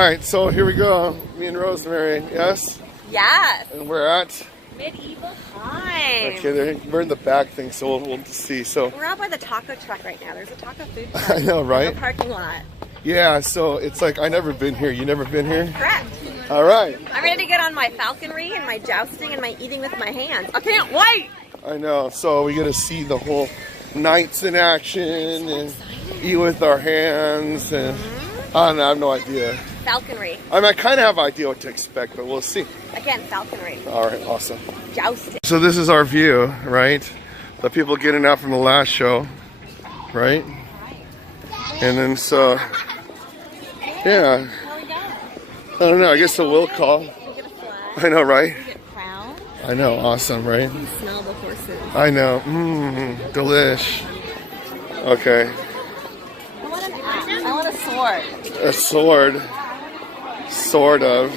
Alright, so here we go. Me and Rosemary, yes? Yes. And we're at medieval time. Okay, we're in the back thing, so we'll see. So we're out by the taco truck right now. There's a taco food truck. I know, right? In the parking lot. Yeah, so it's like I've never been here. You never been here? Correct. All right. I'm ready to get on my falconry and my jousting and my eating with my hands. I can't wait. I know. So we get to see the whole knights in action and eat with our hands, and I don't know, I have no idea. Falconry. I mean, I kind of have an idea what to expect, but we'll see. Again, falconry. All right, awesome. Jousting. So this is our view, right? The people getting out from the last show, right? And then so, yeah. I don't know. I guess the will call. I know, right? I know, awesome, right? You can smell the horses. I know, delish. Okay. I want an axe. I want a sword. A sword. Sort of.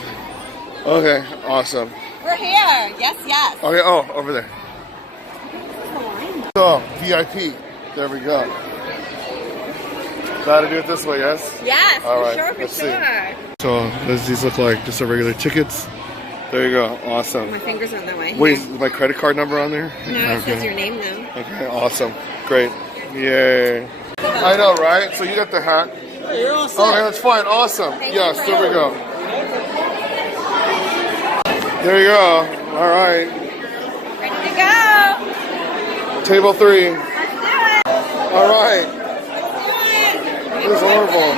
Okay, awesome. We're here. Yes, yes. Okay, oh, over there. So, VIP. There we go. Gotta do it this way, yes? Yes, all right, for sure. So, does these look like just a regular tickets? There you go. Awesome. My fingers are in the way. Wait, is my credit card number on there? No, okay. it says your name though. Okay, awesome. Great. Yay. I know, right? So you got the hat. You're all set. Okay, that's fine. Awesome. Yes, there we go. There you go. All right. Ready to go. Table 3. Let's do it. All right. Let's do it. It was horrible.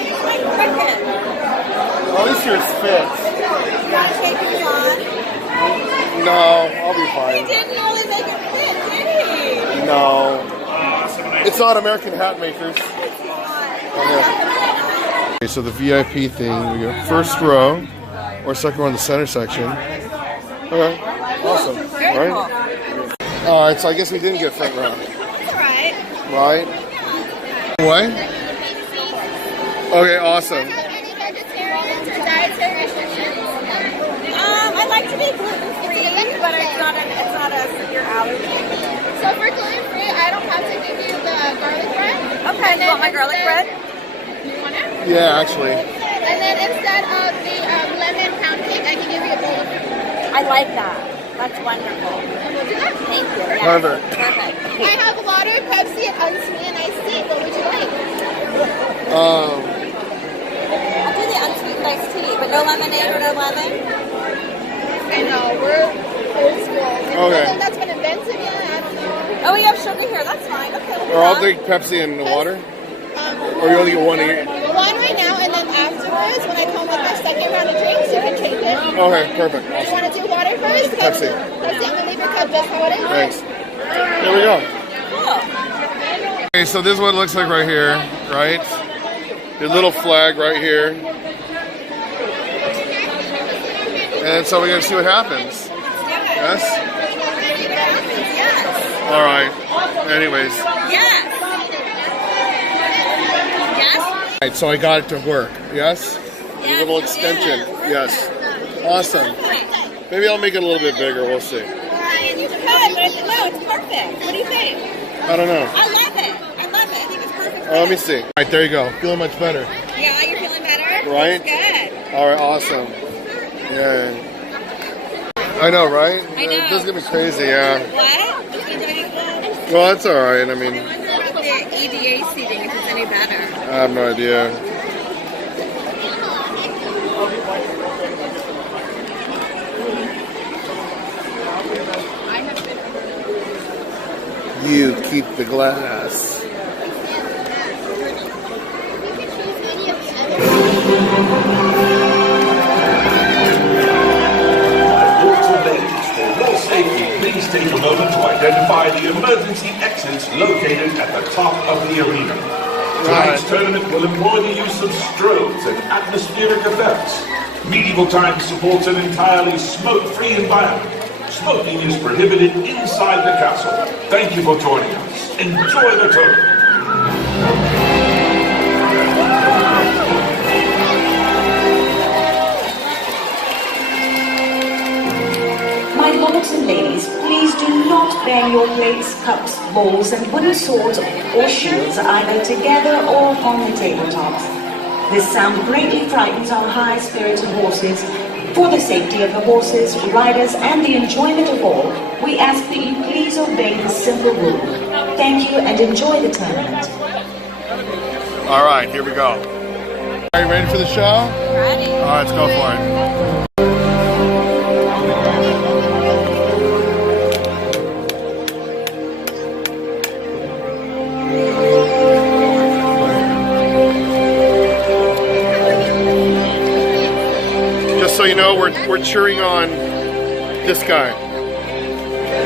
It's like cricket. At least yours fits. You gotta take these on. No, I'll be He fine. didn't really make it fit, did he? No. It's not American hat makers. It's not. Okay, so the VIP thing, we got first row or second row in the center section. Okay, awesome. Very cool. Right? Alright, so I guess we didn't get front row. That's alright. Right? What? Okay, awesome. I like to be gluten-free, but it's not a severe allergy. So for gluten-free, I don't have to give you the garlic bread. Okay, you want my garlic bread? You want it? Yeah, actually. And then instead of the lemon pound cake, I can give you a bowl of fruit. I like that. That's wonderful. And we'll do that. Thank you. Yes. Perfect. Perfect. I have water, Pepsi, and unsweetened iced tea. What would you like? I'll do the unsweetened iced tea, but no lemonade or no lemon? I know, we're old school. I don't know if that's been invented yet. I don't know. Oh, we have sugar here. That's fine. Okay. Or I'll drink Pepsi and water? Or you only get one each? One right now, and then afterwards, when I come with my second round of drinks, you can take it. Okay, perfect. You want to do water first? Pepsi. Pepsi, I'm going to leave your cup just how it is. Thanks. There we go. Cool. Okay, so this is what it looks like right here, right? Your little flag right here. And so we're going to see what happens. Yes? Yes. All right. Anyways. Yes. Yes. All right, so I got it to work. Yes? A little extension. Yes. Awesome. Maybe I'll make it a little bit bigger. We'll see. You could, but it's perfect. What do you think? I don't know. I love it. I love it. I think it's perfect. Let me see. All right, there you go. Feeling much better. Yeah, you're feeling better? Right? That's good. All right, awesome. Yeah. I know, right? I know. It does get me crazy, yeah. What? Is he doing it good? Well, that's all right. I mean, I wonder about the EDA seating, if it's any better. I have no idea. You keep the glass. Please take a moment to identify the emergency exits located at the top of the arena. Tonight's tournament will employ the use of strobes and atmospheric effects. Medieval Times supports an entirely smoke-free environment. Smoking is prohibited inside the castle. Thank you for joining us. Enjoy the tournament. My lords and ladies, please do not bang your plates, cups, bowls, and wooden swords or shields either together or upon the tabletops. This sound greatly frightens our high-spirited horses. For the safety of the horses, riders, and the enjoyment of all, we ask that you please obey this simple rule. Thank you and enjoy the tournament. All right, here we go. Are you ready for the show? Ready. All right, let's go for it. Just so you know, we're cheering on this guy.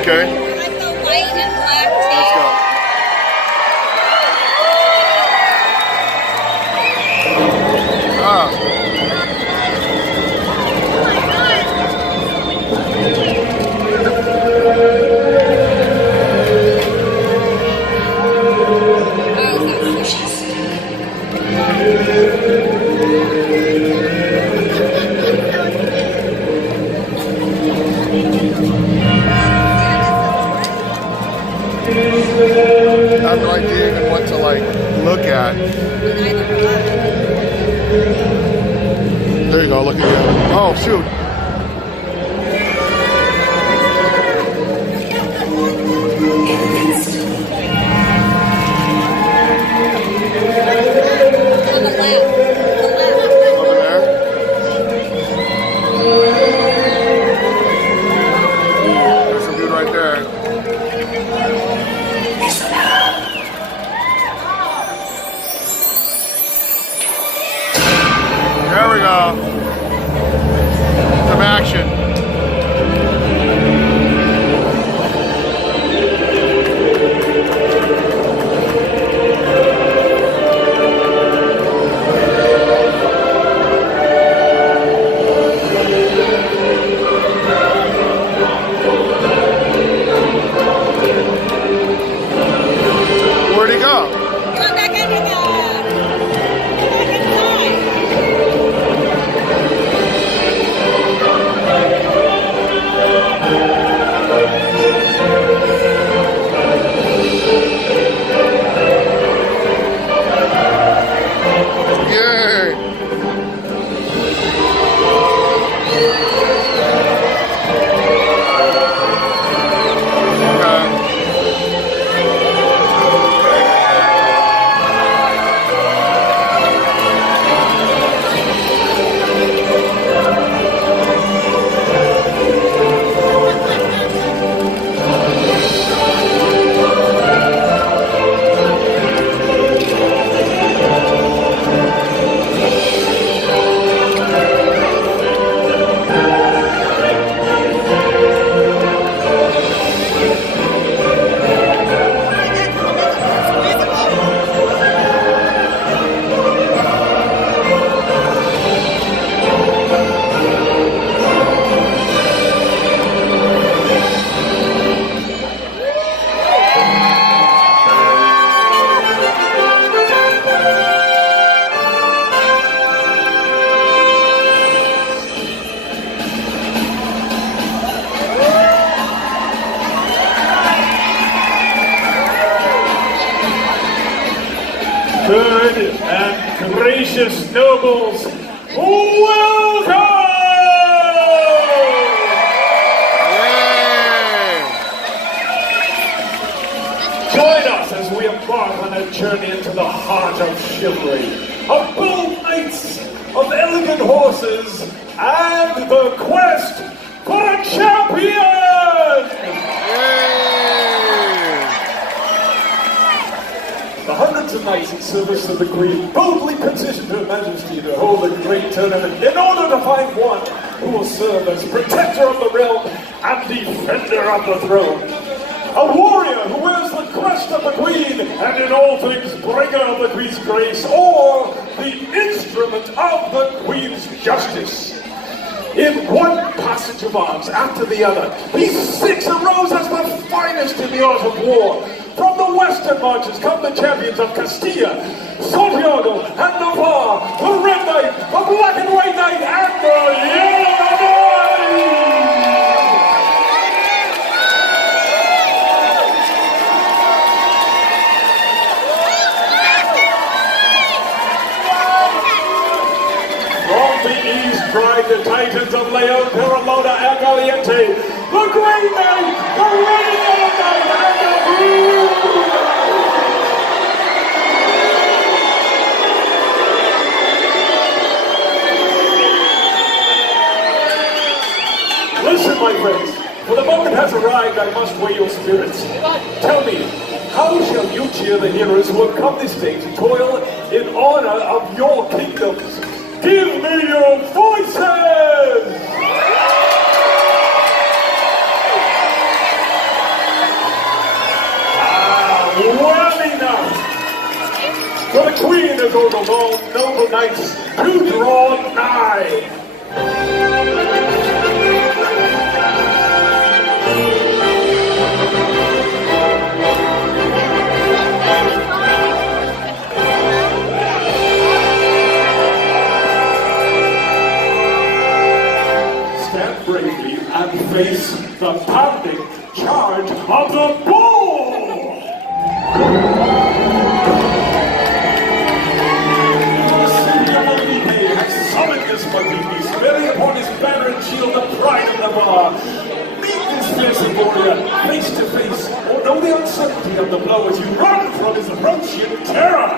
Okay? I like the white and black Let's tape. go. Ah. I have no idea even what to like look at. There you go, look at that. Oh shoot. On the left. Over there. There's some dude right there. There we go. Some action. Where'd he go? Come back into the... Yay! Good and gracious nobles, welcome! Join us as we embark on a journey into the heart of chivalry, of bold knights, of elegant horses, and the quest for a champion! The hundreds of knights in service of the Queen boldly petitioned Her Majesty to hold a great tournament in order to find one who will serve as protector of the realm and defender of the throne. A warrior who wears the crest of the Queen and in all things bringer of the Queen's grace, or the instrument of the Queen's justice. In one passage of arms after the other, these six arose as the finest in the art of war. From the western marches come the champions of Castilla, Santiago, and Navarre, the Red Knight, the Black and White Knight, and the Yellow Knight! the east drive the Titans of Leon, Peralona, and Caliente. The Green Knight, the Radio Knight, and the Blue Knight. Listen, my friends, for the moment has arrived, I must weigh your spirits. Tell me, how shall you cheer the heroes who have come this day to toil in honor of your kingdoms? Give me your voices! Well enough! For the Queen has ordered all noble knights to draw nigh! Stand bravely and face the pounding charge of the bull! Has summoned this mighty beast, bearing upon his banner and shield the pride of Navarre. Meet this fearsome warrior face to face, or know the uncertainty of the blow as you run from his approach in terror.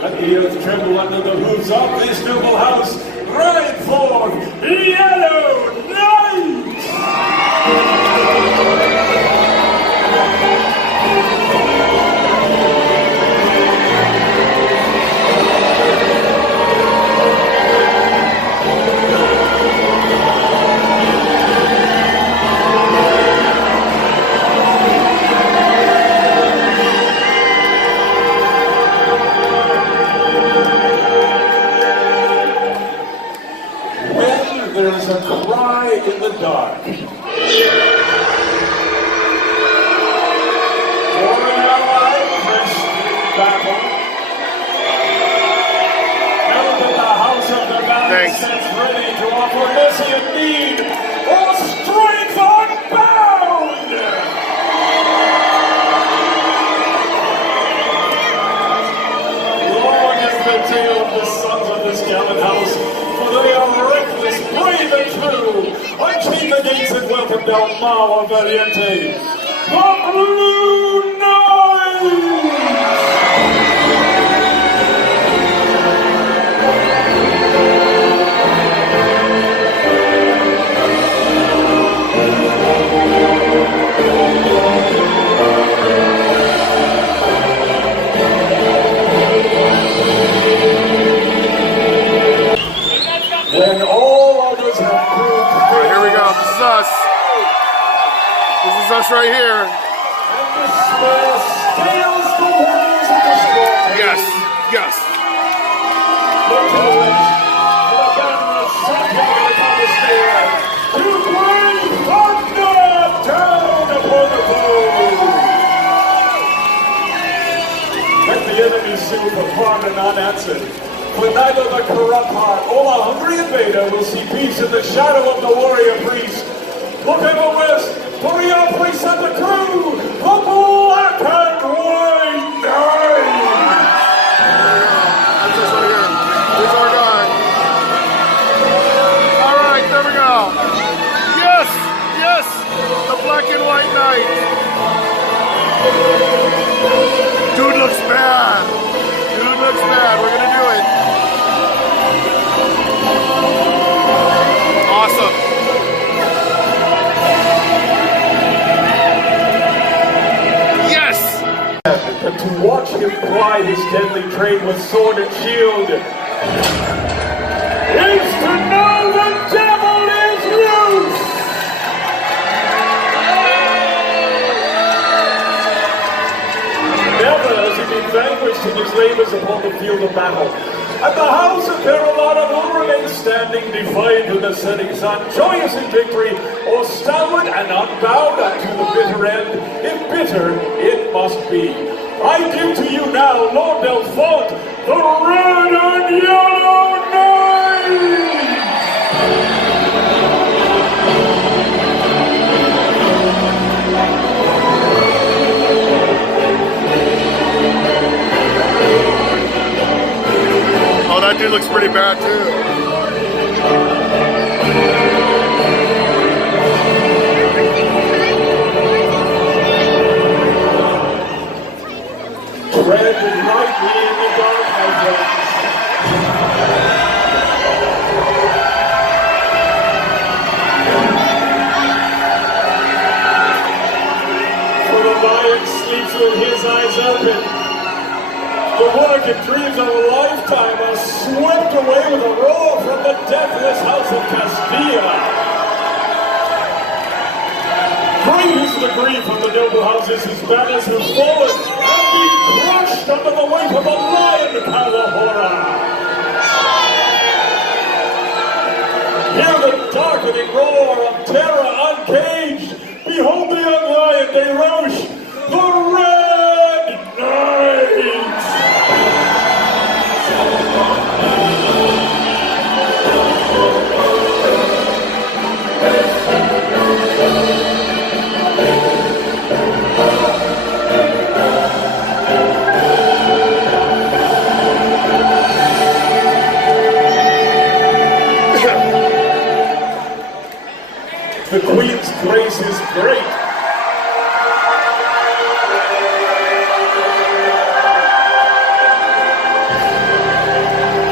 Let the earth tremble under the hooves of this noble house. Ride forth, Yellow Knight! There is a cry in the dark. For an ally Christian battle. Know that the house of the mountain stands ready to offer mercy in need or strength unbound. Long is the tale of the sons of this gallant house, for they are reckless, brave, and true. Unchain the gates and welcome down Mao Valiente, the Blue Knight! When all others have proved here we go. This is us. This is us right here. And despair scales the walls of the strong. Yes. Yes. Look to the west, for the banner of Santiago upon the stairs, to bring thunder down upon the foe. Let the enemy sue for pardon unanswered. For neither the corrupt heart or the hungry invader will see peace in the shadow of the warrior priest. Look ever west, for we are priests at the crew, the black and white knight! That's this right here. Here's our guy. All right, there we go. Yes, yes, the black and white knight. Dude looks bad. Dude looks bad. We're gonna do it. Awesome. Yes! And to watch him ply his deadly trade with sword and shield is to know the devil is loose! Never has he been vanquished in his labors upon the field of battle. And the house of Carolina will remain standing, defiant to the setting sun, joyous in victory, or stalwart and unbound unto the bitter end, if bitter it must be. I give to you now, Lord Belfont, the red and yellow knight! Oh, that dude looks pretty bad too. tread lightly in the dark, my friends. For the lion sleeps with his eyes open. The work and dreams of a lifetime are swept away with a roar from the deathless house of Castilla. Great is the grief of the noble houses whose banners have fallen and been crushed under the weight of the lion Kalahora. Hear the darkening roar of terror uncaged. Behold the young lion, Desroche, the Red Knight! The Queen's grace is great.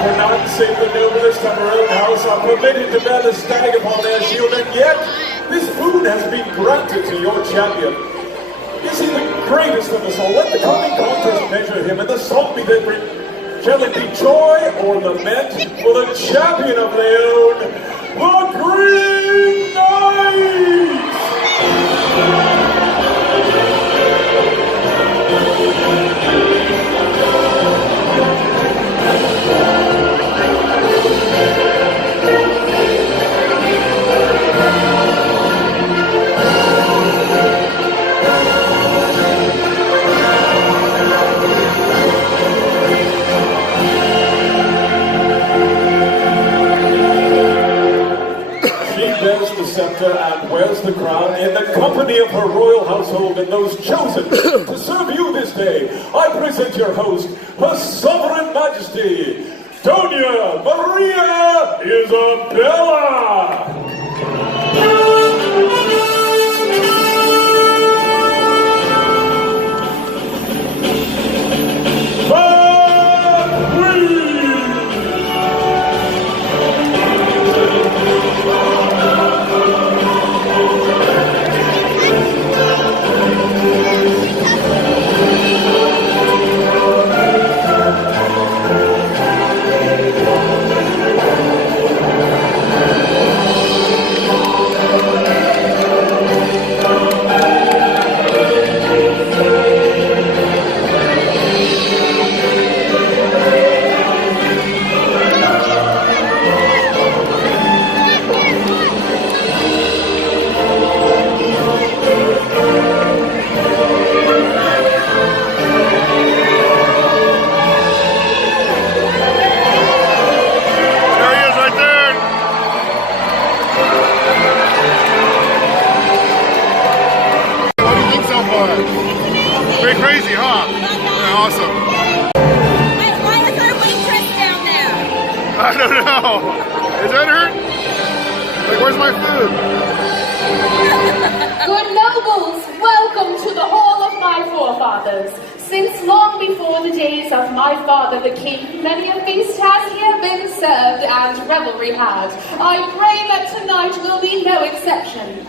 For none save the noblest of our own house are permitted to bear the stag upon their shield, and yet this boon has been granted to your champion. Is he the greatest of us all? Let the coming contest measure him, and the song be then written. Shall it be joy or lament for the champion of Leon, the Green Knight? The scepter and wears the crown in the company of her royal household and those chosen to serve you this day. I present your host, Her Sovereign Majesty, Doña Maria Isabella. Crazy, huh? Yeah, awesome. Why is our waitress down there? I don't know. Is that her? Like, where's my food? Good nobles, welcome to the hall of my forefathers. Since long before the days of my father the king, many a feast has here been served and revelry had. I pray that tonight will be no exception.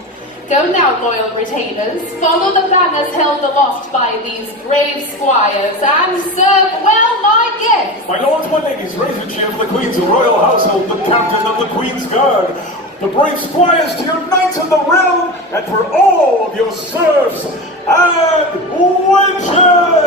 Go now, loyal retainers, follow the banners held aloft by these brave squires, and serve well my gifts. My lords, my ladies, raise a cheer for the Queen's royal household, the captain of the Queen's Guard, the brave squires to your knights of the realm, and for all of your serfs and wenches!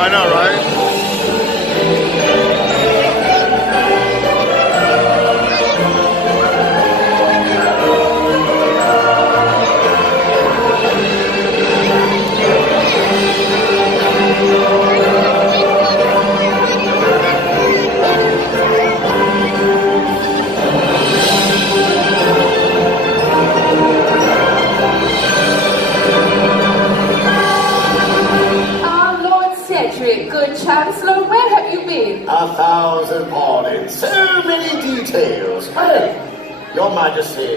I know, right? Your Majesty,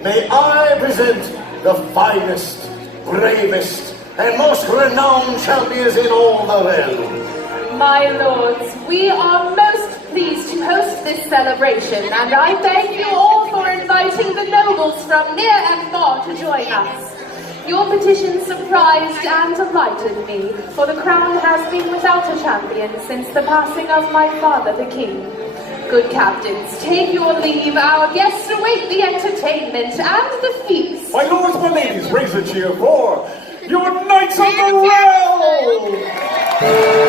may I present the finest, bravest, and most renowned champions in all the realm. My lords, we are most pleased to host this celebration, and I thank you all for inviting the nobles from near and far to join us. Your petition surprised and delighted me, for the crown has been without a champion since the passing of my father, the king. Good captains, take your leave. Our guests await the entertainment and the feast. My lords, my ladies, raise a cheer for your Knights of the Realm!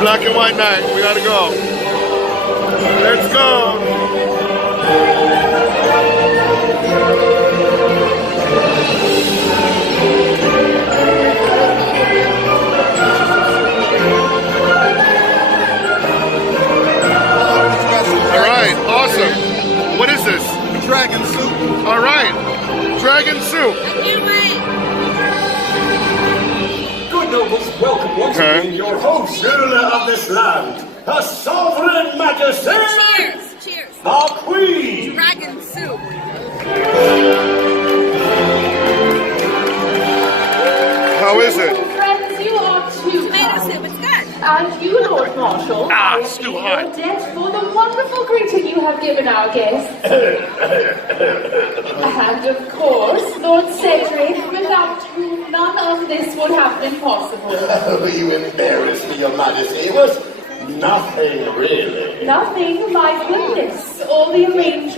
Black and white night. We gotta go. Let's go. All right. Awesome. What is this? Dragon soup. All right. Dragon soup. Nobles, welcome once again your host, ruler of this land, her sovereign majesty, Cheers! Cheers! our queen. Dragon soup. How is it? Friends, you are too Tomato kind. soup, it's good. And you, Lord Marshal, it's too hot. your debt for the wonderful greeting you have given our guests. And of course, Lord Cedric, without whom none of this would have been possible. Oh, you embarrassed me, your majesty. It was nothing, really. Nothing, my goodness. All the arrangements,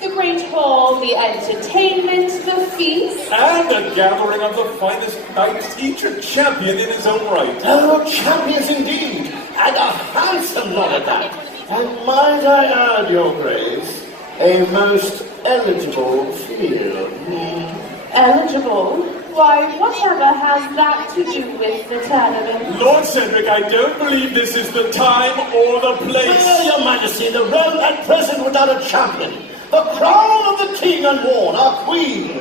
the great hall, the entertainment, the feast. and a gathering of the finest knights, each a champion in his own right. Oh, champions indeed, and a handsome lot at that. And might I add, your grace, a most eligible field. Eligible? Why, whatever has that to do with the tournament? Lord Cedric, I don't believe this is the time or the place. Well, your majesty, the realm at present without a champion. The crown of the king unworn, our queen.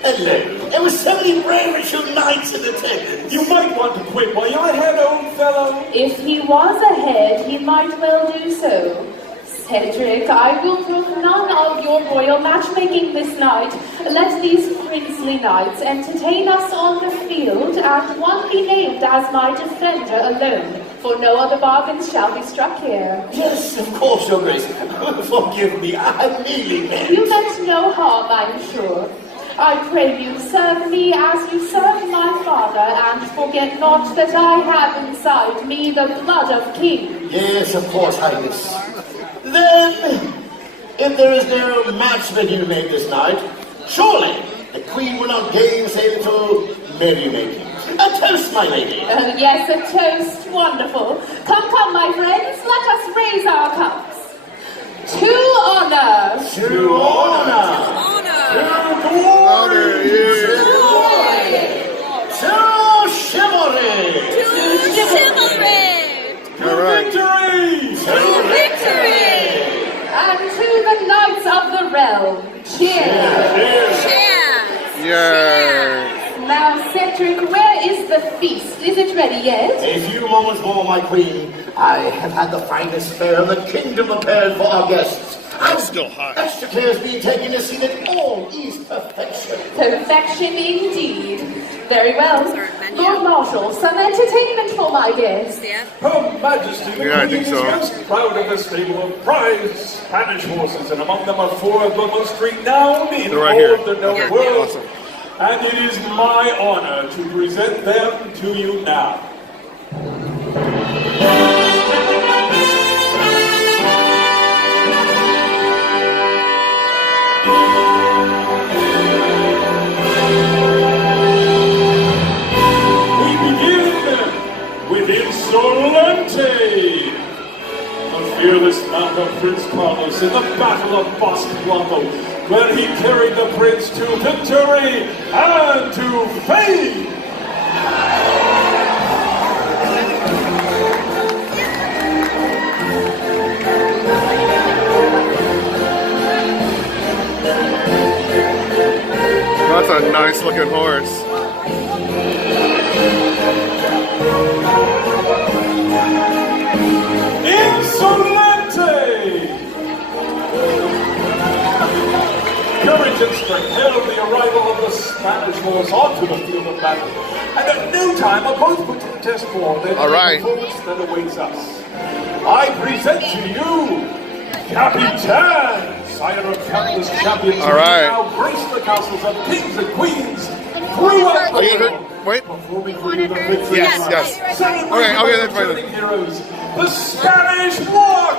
Hello. There were so many brave ritual knights in attendance. You might want to quit while you're ahead, old fellow. If he was ahead, he might well do so. Cedric, I will brook none of your royal matchmaking this night. Let these princely knights entertain us on the field, and one be named as my defender alone, for no other bargains shall be struck here. Yes, of course, your grace. Forgive me, I merely meant... You meant no harm, I'm sure. I pray you serve me as you serve my father, and forget not that I have inside me the blood of kings. Yes, of course, Highness. Then, if there is no match that you make this night, surely the queen will not gainsay a little merrymaking. A toast, my lady. Yes, a toast. Wonderful. Come, come, my friends, let us raise our cups. To honor. To honor. To glory. To chivalry. To chivalry. To victory. To victory. And to the knights of the realm. Cheers. Cheers. Yeah. Now, Cedric, where is the feast? Is it ready yet? A few moments more, my queen. I have had the finest fare in the kingdom prepared for our guests. It's still hot. Extra care is being taken to see that all is perfection. Perfection indeed. Very well. Lord Marshal, some entertainment for my guests. Her Majesty, the Yeah, I Queen think so. is most proud of a stable of prized Spanish horses, and among them are four of the most renowned in They're right all here. of the known world. Awesome. And it is my honor to present them to you now. We begin with Insolente, the fearless mount of Prince Carlos in the Battle of Bosque Blanco, where he carried the prince to victory and to fame. courage and strength herald the arrival of the Spanish horse onto the field of battle. And at no time are both put to the test for the performance that awaits us. I present to you Capitan, sire of countless champions who now grace the castles of kings and queens throughout the world. Wait. Performing for you the victory. Yes. Okay, that's fine. Heroes, the Spanish Walk!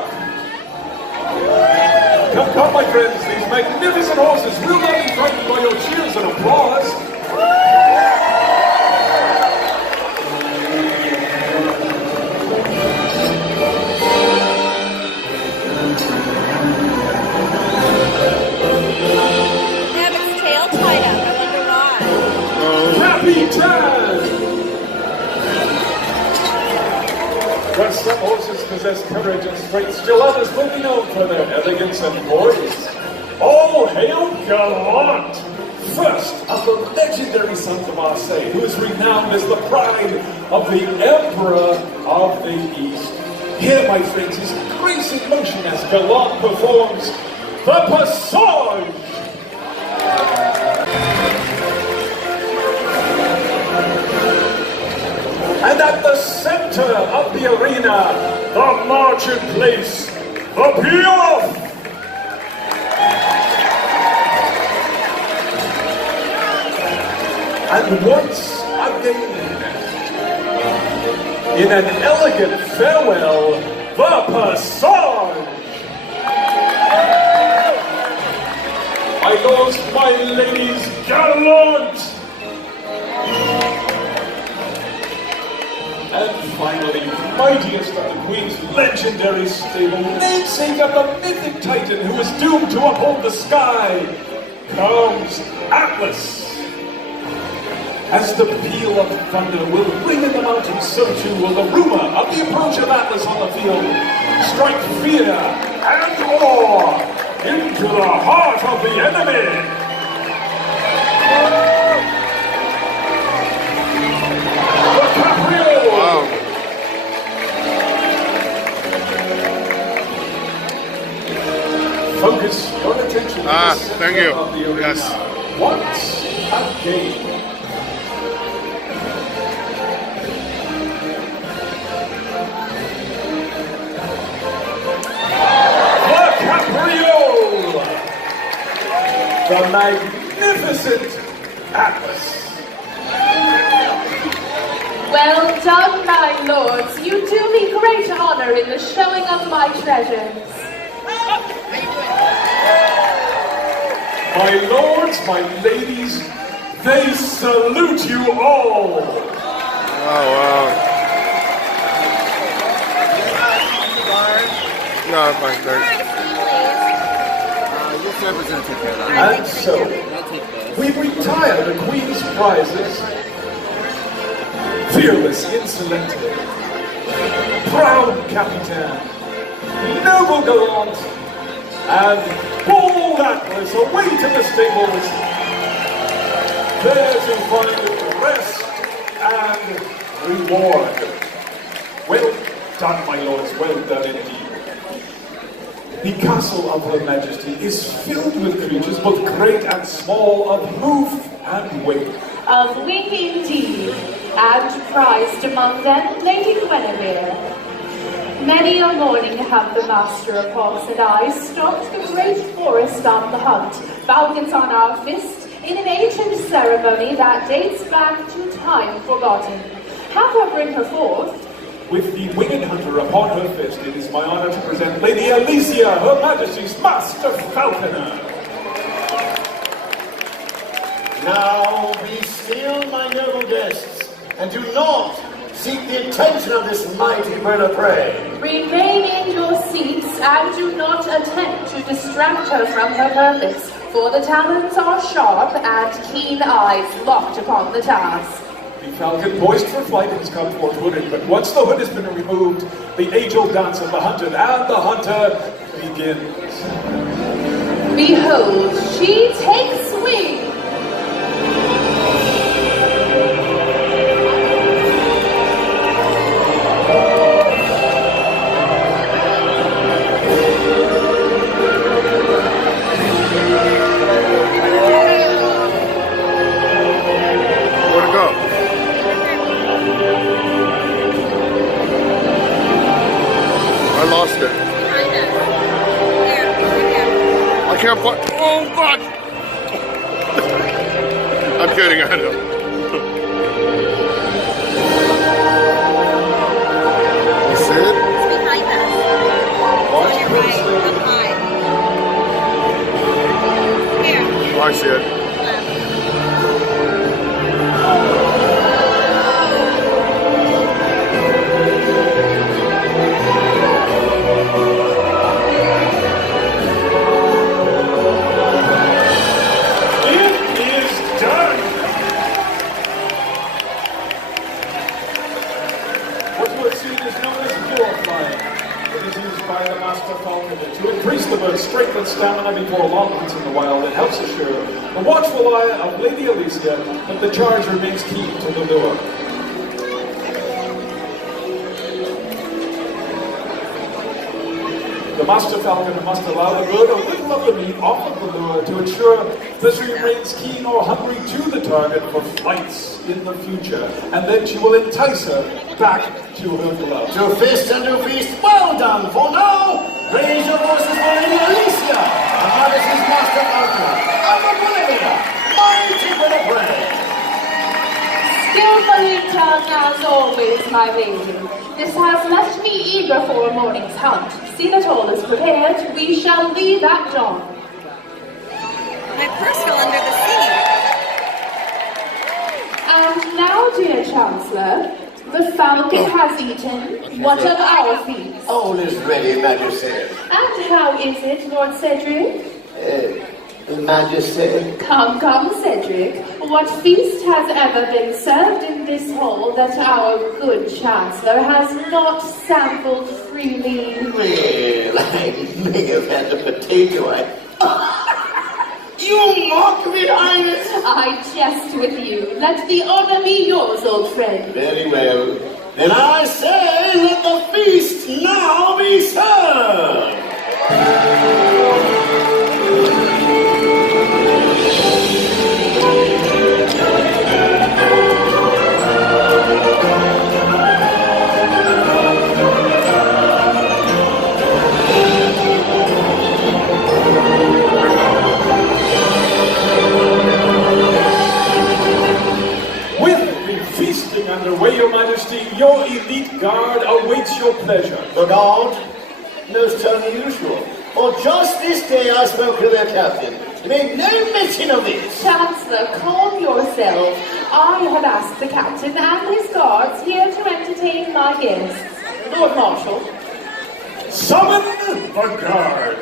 Come, my friends, these magnificent horses will not be frightened by your cheers and applause. They have its tail tied up. I wonder why. Capitan! Where some horses possess courage and strength, still others will be known for their elegance and poise. All hail Gallant! First of the legendary sons of Marseille, who is renowned as the pride of the Emperor of the East. Here, my friends, is grace in motion as Gallant performs the Passage! And at the center of the arena, the marketplace, the Piaf! And once again, in an elegant farewell, the Passage! My lords, my ladies, Gallant! And finally, mightiest of the Queen's legendary stable, namesake of the mythic Titan who is doomed to uphold the sky, comes Atlas. As the peal of thunder will ring in the mountains, so too will the rumor of the approach of Atlas on the field strike fear and awe into the heart of the enemy. Focus your attention to the center of the arena. Once again. The Capriole! The magnificent Atlas. Well done, my lords. You do me great honor in the showing of my treasures. My lords, my ladies, they salute you all. Oh, wow. No, fine, thanks. This representative here, though. And so, we retire the Queen's prizes. Fearless, insolent, proud Capitan, noble Gallant, and bold Atlas away to the stables, there to find rest and reward. Well done, my lords, well done indeed. The castle of Her Majesty is filled with creatures both great and small, of hoof and wing. Of wing indeed, and prized among them Lady Guinevere. Many a morning have the master of hawks and I stalked the great forest on the hunt, falcons on our fist, in an ancient ceremony that dates back to time forgotten. Have her bring her forth. With the winged hunter upon her fist, it is my honor to present Lady Alicia, Her Majesty's Master Falconer. Now be still, my noble guests, and do not seek the attention of this mighty bird of prey. Remain in your seats and do not attempt to distract her from her purpose, for the talons are sharp and keen eyes locked upon the task. The falcon, poised for flight, has come forth hooded, but once the hood has been removed, the age-old dance of the hunted and the hunter begins. Behold, she takes wing. I lost it. Behind us. There, right there. I can't find. Oh, fuck! I'm kidding, I know. You see it? It's behind us. Watch On your right, up high. Here. Oh, I see it. Left. It is done! What you have seen is known as pure flying. It is used by the master falconer to increase the bird's strength and stamina before long hunts in the wild and helps assure the watchful eye of Lady Alicia that the charge remains keen to the lure. The master falconer must allow the bird a little of the meat off of the lure to ensure that she remains keen or hungry to the target for flights in the future, and then she will entice her back to her glove. To fist and to feast, well done for now. Raise your voices for Lady Alicia, and Majesty's Master Falconer, and the Buena, mighty with a prayer. Skillfully done as always, my lady. This has left me eager for a morning's hunt. See that all is prepared. We shall leave at dawn. My purse fell under the seat. And now, dear Chancellor, the falcon has eaten. What of our feast? All is ready, Majesty. And how is it, Lord Cedric? Majesty. Come, come, Cedric. What feast has ever been served in this hall that our good Chancellor has not sampled freely? Well, I may have had a potato. You mock me, Highness. I jest with you. Let the honor be yours, old friend. Very well. Then I say, let the feast now be served. Underway, Your Majesty, your elite guard awaits your pleasure. The guard? Most unusual. For just this day I spoke with their captain. He made no mention of this. Chancellor, calm yourself. I have asked the captain and his guards here to entertain my guests. Lord Marshal. Summon the guard.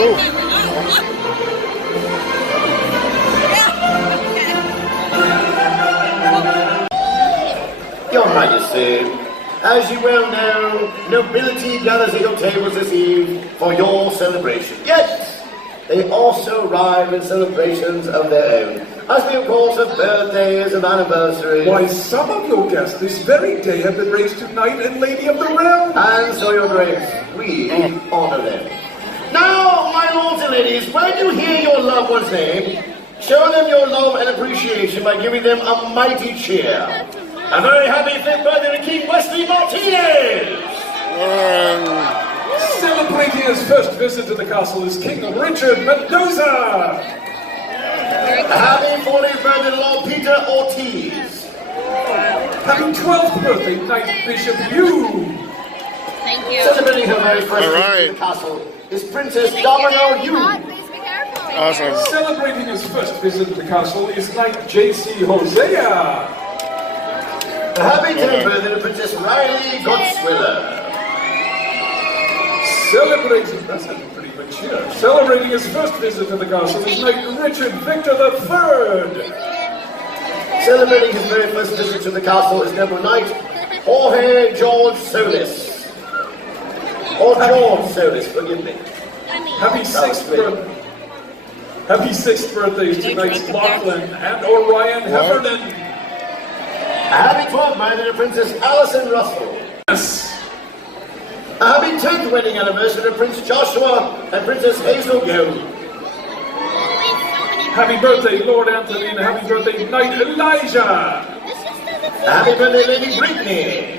Your Majesty, as you well know, nobility gathers at your tables this eve for your celebration. Yet, they also arrive in celebrations of their own, as we of course have birthdays and anniversaries. Why, some of your guests this very day have been raised to Knight and Lady of the Realm. And so, Your Grace, we honor them. Now, my lords and ladies, when you hear your loved one's name, show them your love and appreciation by giving them a mighty cheer. A very happy 5th birthday to King Wesley Martinez! Celebrating his first visit to the castle is King Richard Mendoza! A happy 40th birthday to Lord Peter Ortiz! Happy 12th birthday, Knight Bishop Hugh! Thank you. Celebrating her very first visit to the castle is Princess Domino Yu. Awesome. Celebrating his first visit to the castle is Knight J.C. Hosea! A happy 10th birthday to Princess Riley Godswiller. Celebrating, that sounded pretty mature. Celebrating his first visit to the castle is Knight Richard Victor III. Celebrating his very first visit to the castle is Noble Knight Jorge George Solis. Or George Solis, forgive me. Happy 6th birthday to Knights Lachlan and Orion Heffernan. A happy 12th birthday to Princess Alison Russell. Yes. A happy 10th wedding anniversary to Prince Joshua and Princess Hazel Gill. Happy birthday, Lord Anthony, and happy birthday, Knight Elijah. A happy birthday, Lady Brittany.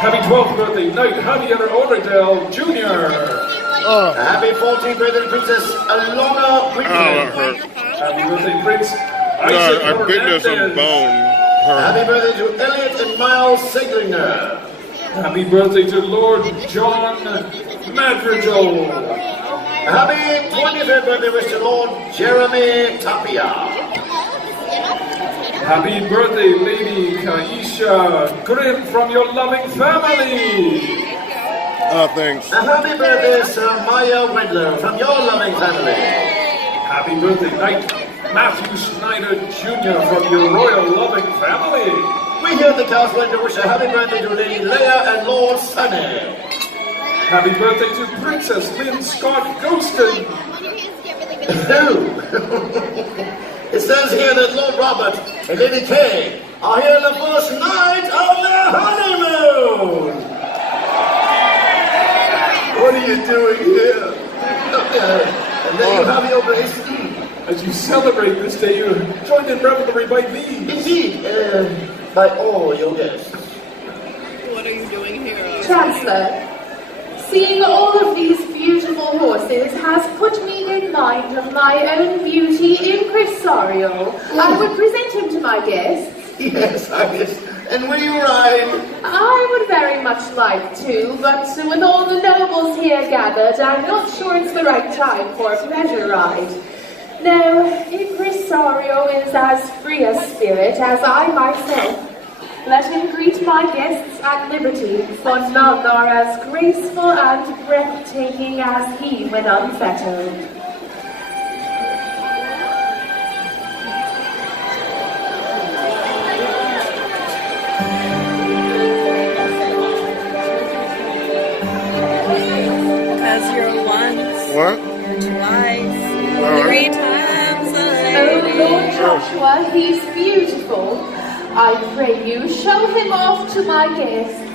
Happy 12th birthday, Knight Javier Oradell Jr. A happy 14th birthday to Princess Alona Brittany. Happy birthday, Prince God, Isaac I bit this a Hernandez. bone. Happy birthday to Elliot and Miles Seglinger. Happy birthday to Lord John Madrigal. A happy 23rd birthday wish to Lord Jeremy Tapia. Happy birthday, Lady Kaisha Grimm from your loving family. Oh, thanks. A happy birthday, Sir Maya Wedlow from your loving family. Happy birthday, Knight Matthew Snyder Jr. from your royal loving family. We here at the castle like to wish a happy birthday to Lady Leia and Lord Sunny. Happy birthday to Princess Lynn Scott Ghoston. It says here that Lord Robert and Lady Kay are here on the first night of their honeymoon. What are you doing here? And then you have your grace. As you celebrate this day, you're joined in revelry by me. Indeed, by all your guests. What are you doing here? Chancellor, seeing all of these beautiful horses has put me in mind of my own beauty impresario. I would present him to my guests. Yes, Agnes. And will you ride? I would very much like to, but with all the nobles here gathered, I'm not sure it's the right time for a pleasure ride. No, impresario is as free a spirit as I myself. Let him greet my guests at liberty, for none are as graceful and breathtaking as he when unfettered. Because you're once, What? you're twice, Alright. 3 times a Oh, lady. Lord Joshua, he's beautiful. I pray you, show him off to my guests.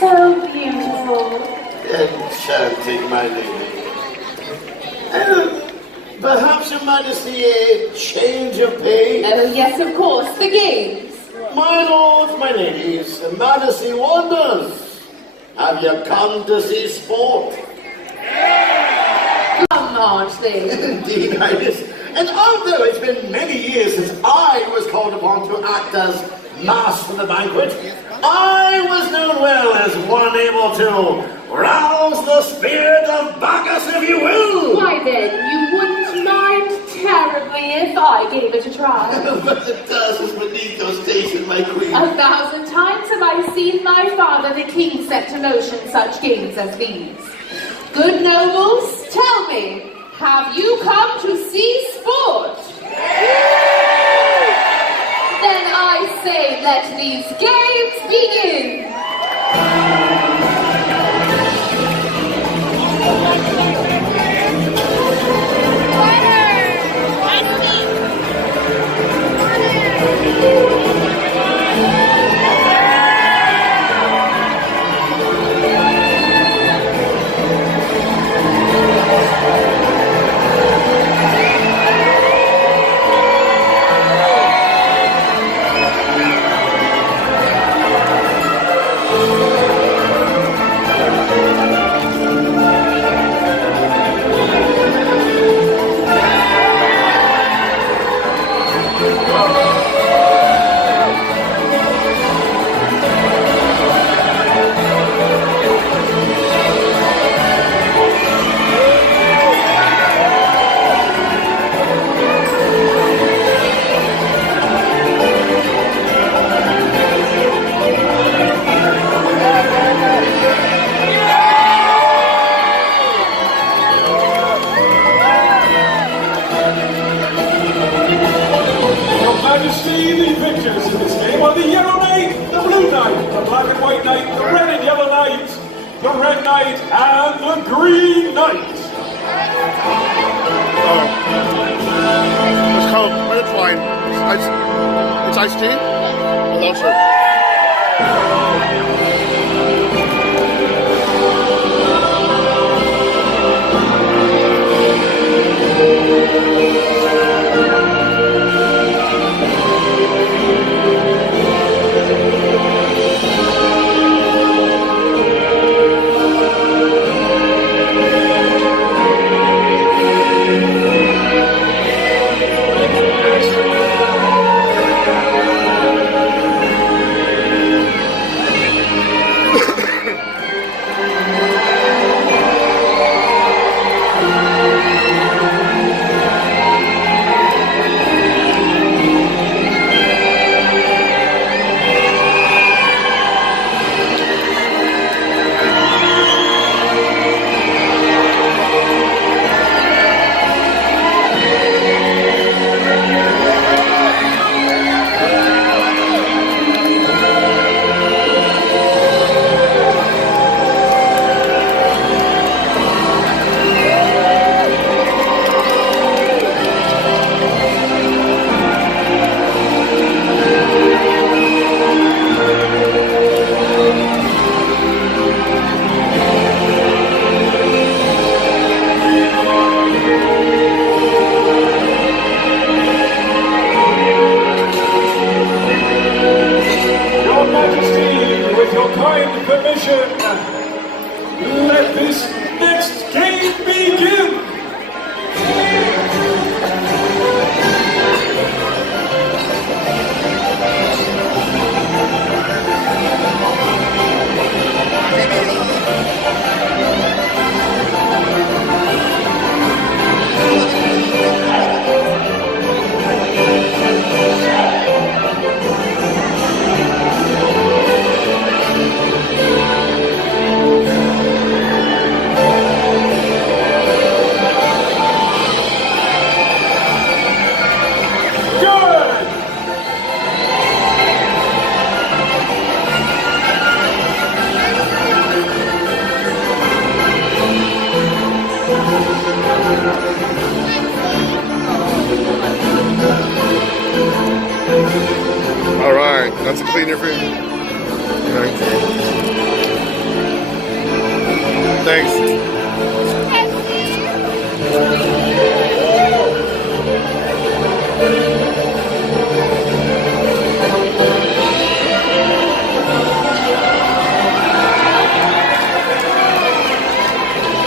So beautiful. Enchanting, my lady. Perhaps Your Majesty a change of pace? Oh, yes, of course, the games. My lords, my ladies, the Majesty wonders. Have you come to see sport? Come, aren't they? Indeed, Highness. And although it's been many years since I was called upon to act as master of the banquet, I was known well as one able to rouse the spirit of Bacchus, if you will. Why then, you wouldn't mind terribly if I gave it a try. But the task is beneath your station, my queen. 1,000 times have I seen my father, the king, set to motion such games as these. Good nobles, tell me, have you come to see sport? Then I say, let these games begin. It's iced tea? Without sugar. Let this next game begin! All right, that's a cleaner for you. Okay. Thanks.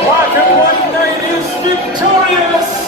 Black and White Knight is victorious!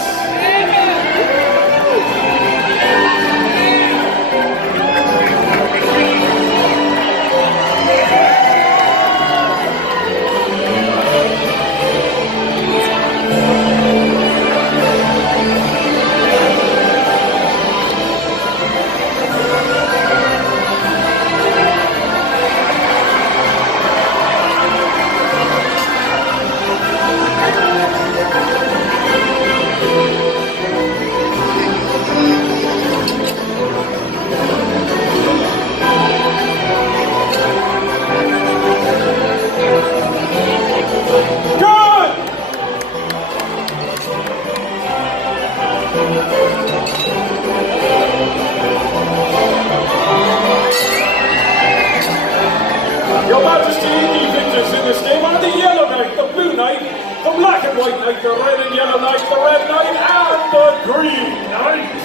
Your Majesty, the victors in this game are the Yellow Knight, the Blue Knight, the Black and White Knight, the Red and Yellow Knight, the Red Knight, and the Green Knight.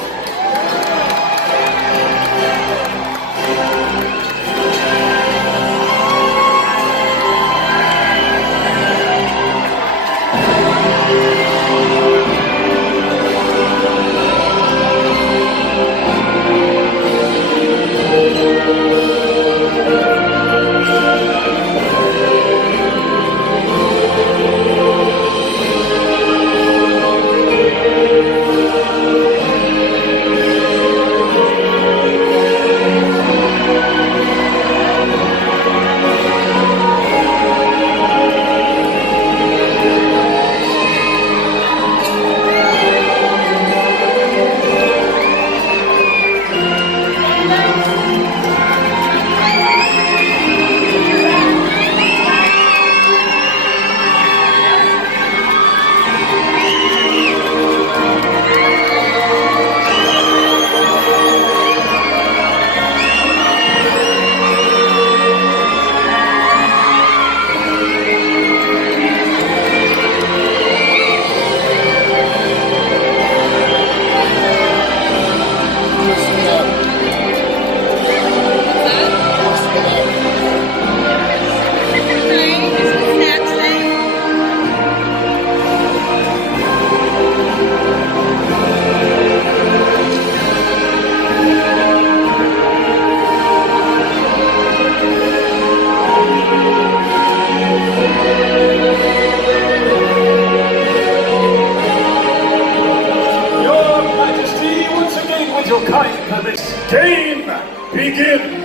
Game begin!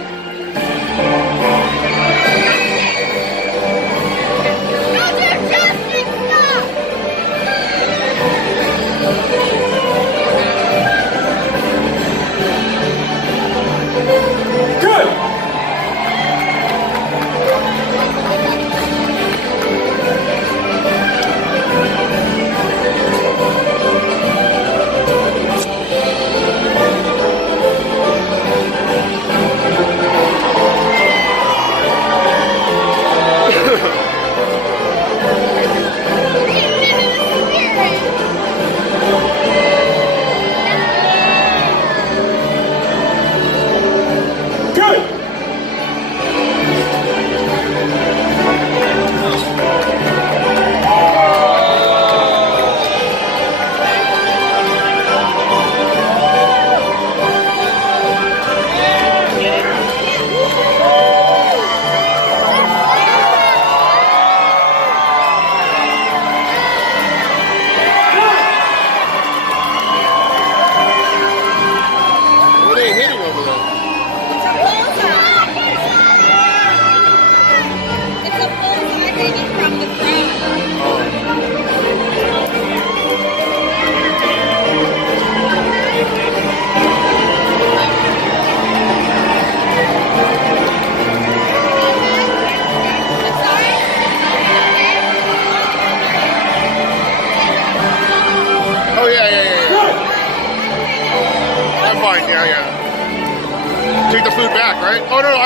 Take the food back, right? Oh no, no,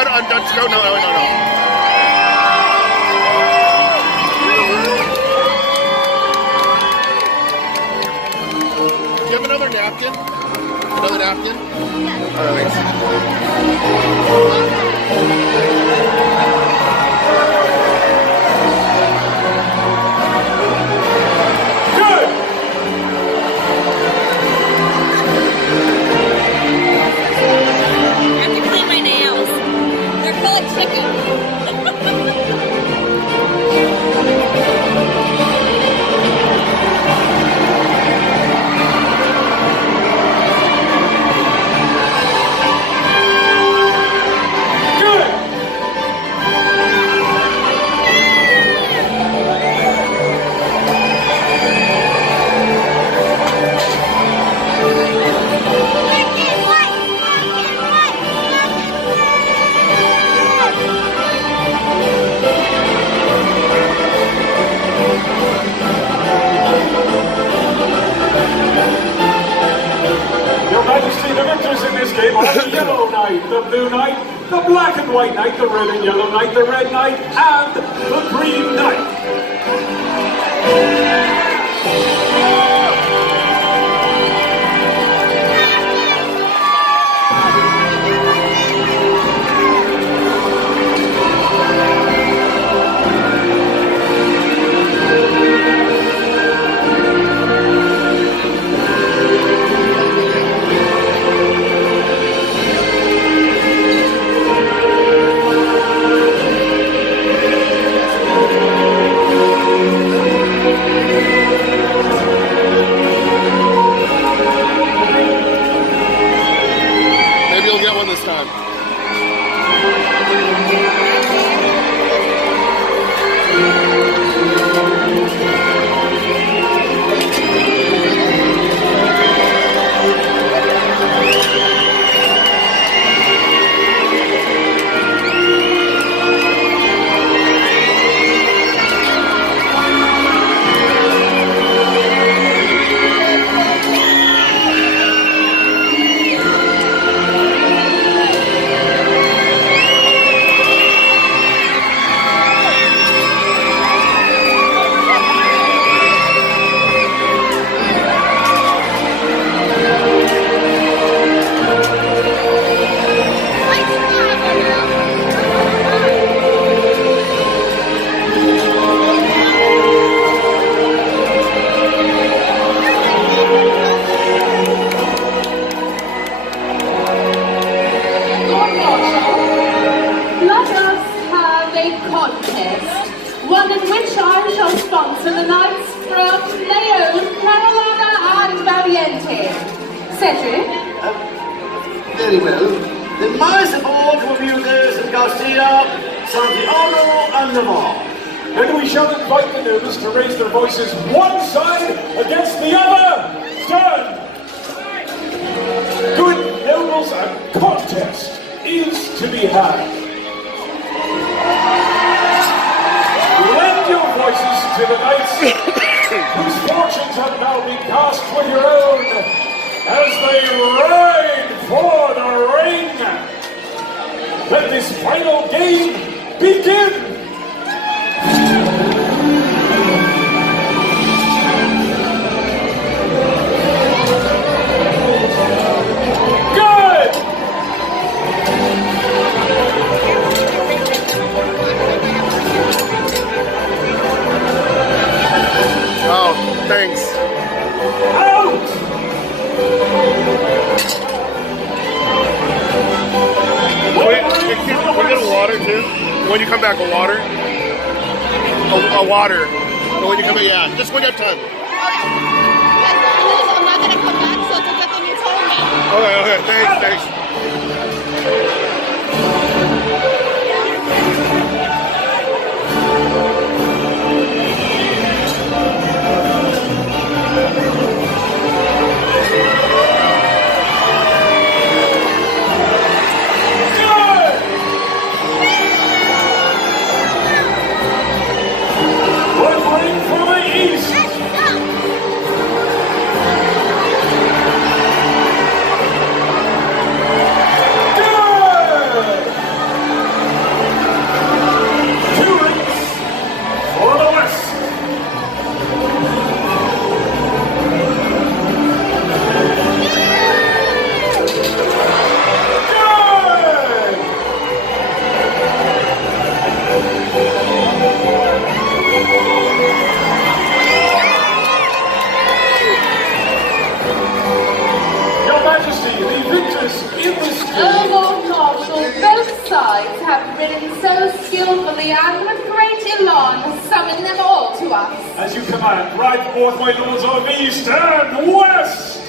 no, no. napkin? Another napkin? All right, thanks. Good! I have to clean my nails. They're full of chicken. Your Majesty, the victors in this game are the Yellow Knight, the Blue Knight, the Black and White Knight, the Red and Yellow Knight, the Red Knight, and the Green Knight. Maybe you'll get one this time. Let us have a contest, one in which I shall sponsor the knights from Leon, Carolina, and Valiente. Cedric? Very well. Then my support will be with those of Garcia, Santiago, and Navarre. And we shall invite the nobles to raise their voices one side against the other. Done! Good nobles, a contest is to be had. Lend your voices to the knights whose fortunes have now been cast with your own as they ride for the ring. Let this final game begin. Thanks. Out! We get a water too. When you come back, a water. A water. But when you come back, yeah. Just when you have time. I'm not gonna come back, so it's a good thing you told me. Okay. Thanks. sides have ridden so skillfully and with great elan, summon them all to us. As you command, ride forth, my lords of east and west!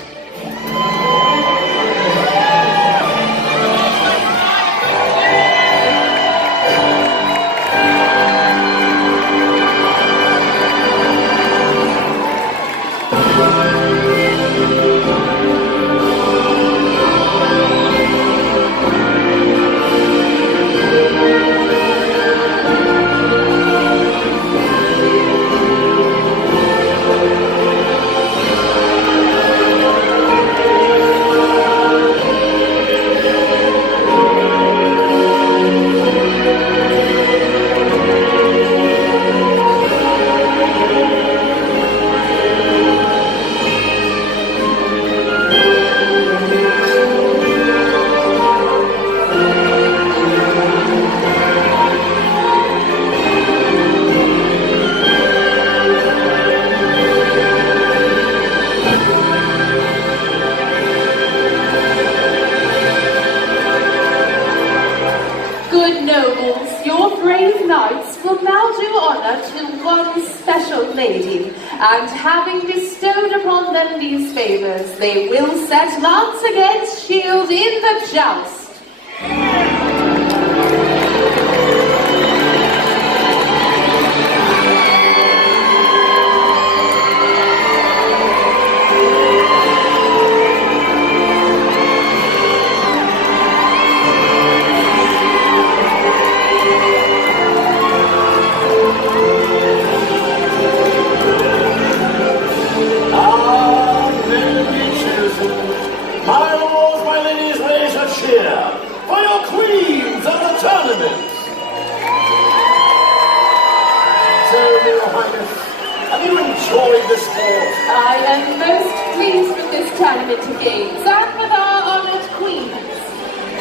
And having bestowed upon them these favors, they will set lance against shield in the joust. I am most pleased with this tournament of games and with our honored queens.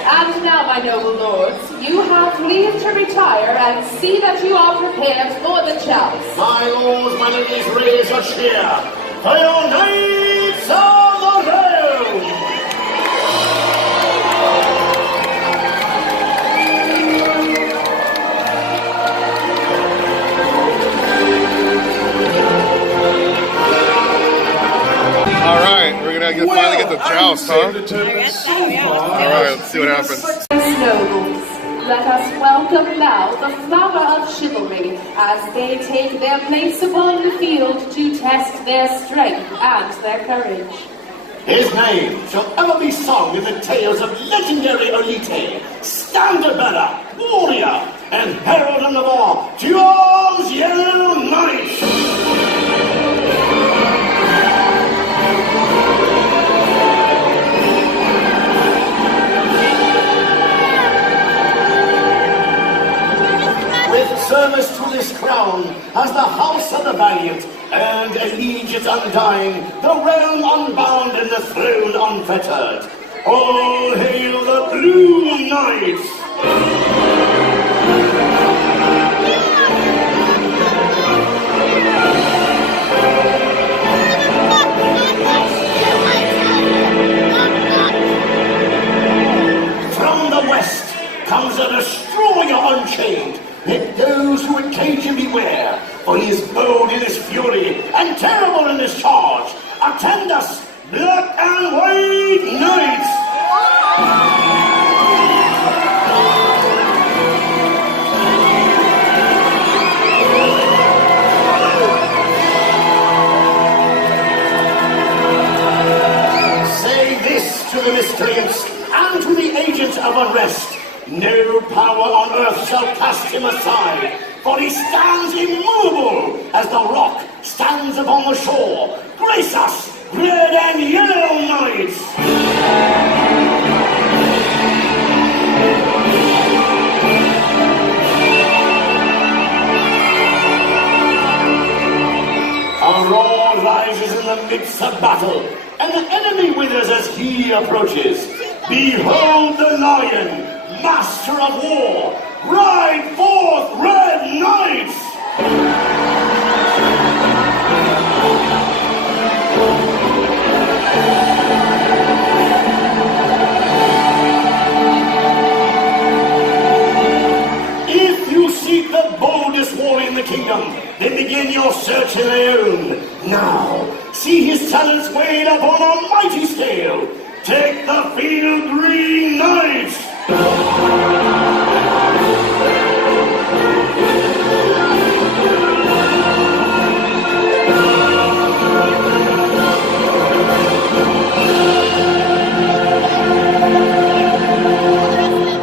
And now, my noble lords, you have leave to retire and see that you are prepared for the joust. My lords, my ladies, raise a cheer for your knights of the realm! Finally get the joust, huh? Alright, let's see what happens. Nobles, let us welcome now the flower of chivalry as they take their place upon the field to test their strength and their courage. His name shall ever be sung in the tales of legendary elite, standard bearer, warrior, and herald of war, to arms, yellow knight! Service to this crown as the house of the valiant and allegiance undying, the realm unbound and the throne unfettered. All hail the Blue Knights! From the west comes a destroyer unchained. Let those who would cage him beware, for he is bold in his fury and terrible in his charge. Attend us, black and white knights! Say this to the miscreants and to the agents of unrest. No power on earth shall cast him aside, for he stands immovable as the rock stands upon the shore. Grace us, red and yellow knights! A roar rises in the midst of battle, and the enemy withers as he approaches. Behold the lion! Master of war, ride forth, red knights! talents weighed upon a mighty scale. Take the field, Green Knights!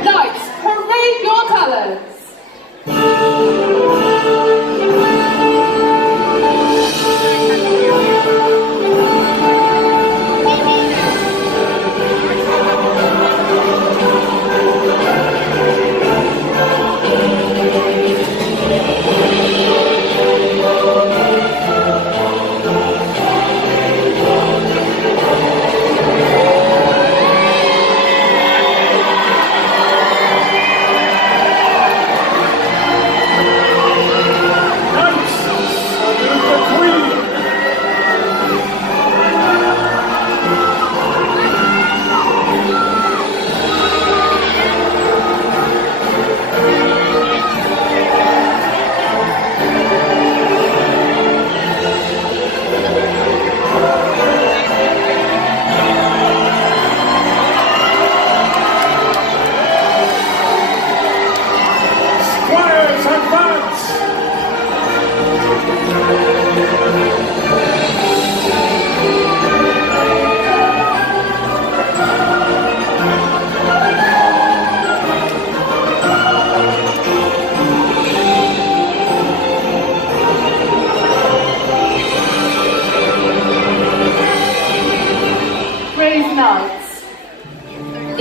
Knights, parade your colors.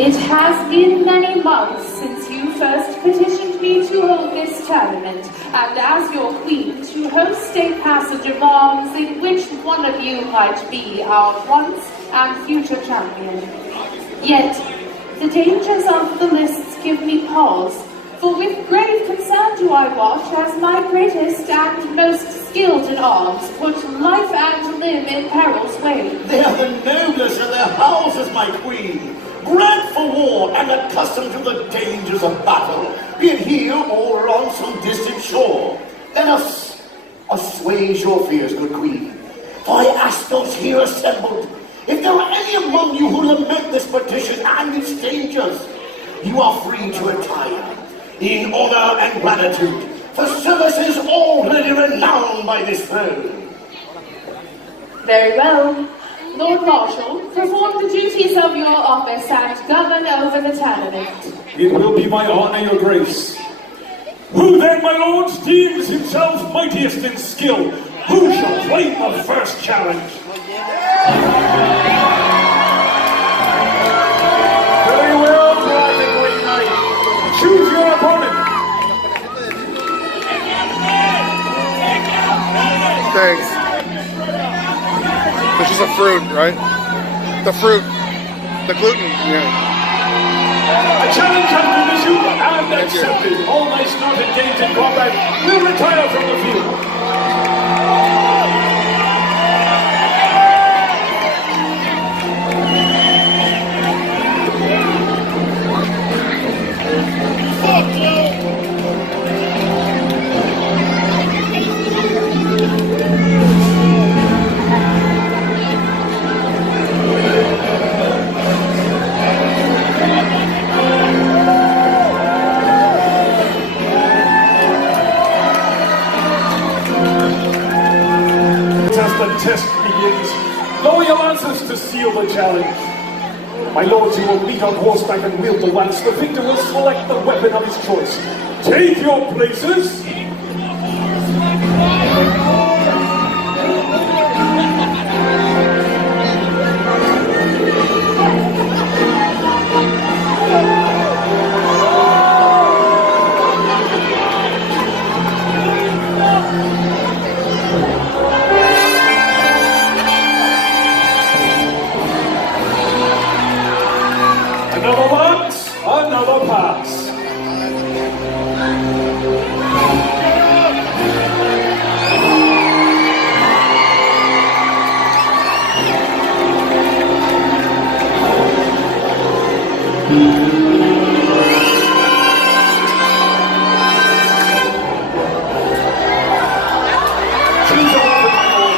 It has been many months since you first petitioned me to hold this tournament, and as your queen, to host a passage of arms in which one of you might be our once and future champion. Yet, the dangers of the lists give me pause, for with grave concern do I watch as my greatest and most skilled in arms put life and limb in peril's way. They are the noblest of their houses, my queen, bred for war and accustomed to the dangers of battle, be it here or on some distant shore. Let us assuage your fears, good queen. For I ask those here assembled, if there are any among you who lament this petition and its dangers, you are free to retire in honor and gratitude for services already renowned by this throne. Very well. Lord Marshal, perform the duties of your office and govern over the tournament. It will be my honor, your grace. Who then, my lords, deems himself mightiest in skill? Who shall claim the first challenge? Very well, Black and Green Knight. Choose your opponent. Thanks. This is a fruit, right? The fruit. The gluten, yeah. A challenge has been issued and accepted. All knights not engaged in combat will retire from the field. The test begins. Lower your lances to seal the challenge. My lords, you will meet on horseback and wield the lance. The victor will select the weapon of his choice. Take your places. Another lance, another pass. Choose a weapon, my lord.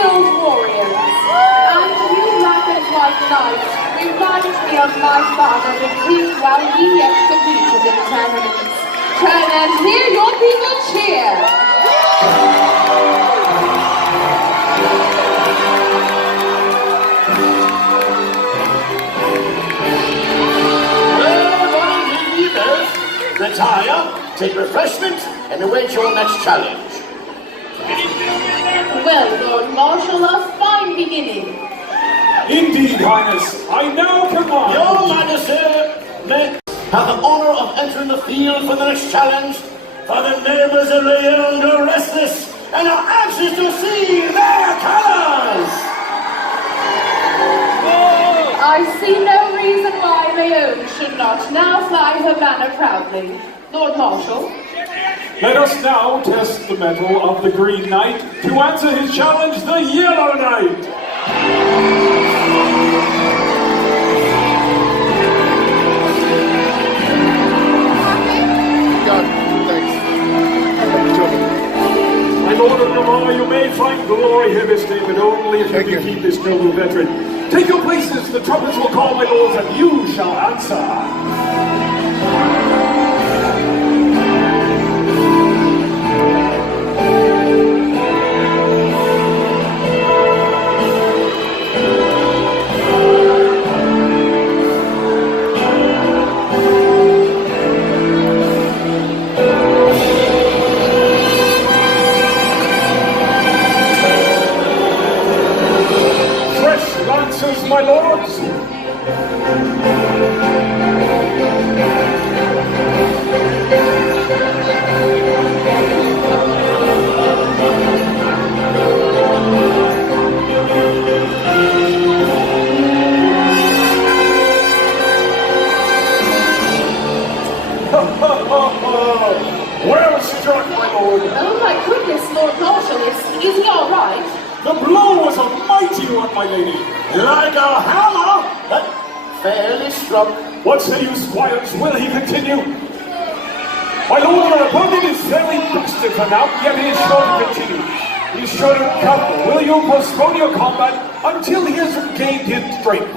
skilled warriors. And you rabbit-like knights remind me of my father, the king, while we yet competed in tournaments. Turn and hear your people cheer. Retire, take refreshment, and await your next challenge. Well, Lord Marshal, a fine beginning. Indeed, Highness. I now command. Your Majesty may have the honor of entering the field for the next challenge, for the neighbors of Leon are restless and are anxious to see their colors. I see no reason why Leon should not now fly her banner proudly. Lord Marshal. Let us now test the mettle of the Green Knight to answer his challenge, the Yellow Knight. My Lord of Navarre, you may find glory here this day, but only if you can keep this noble veteran. Take your places, the trumpets will call, my lords, and you shall answer. My lords. Well struck, my lord. Oh my goodness, Lord Marshal, is he all right? The blow was a mighty one, my lady. Like a hammer, but fairly struck. What say you, squires? Will he continue? My lord, your opponent is fairly busted for now, yet he is sure to continue. He is sure to recover. Will you postpone your combat until he has regained his strength?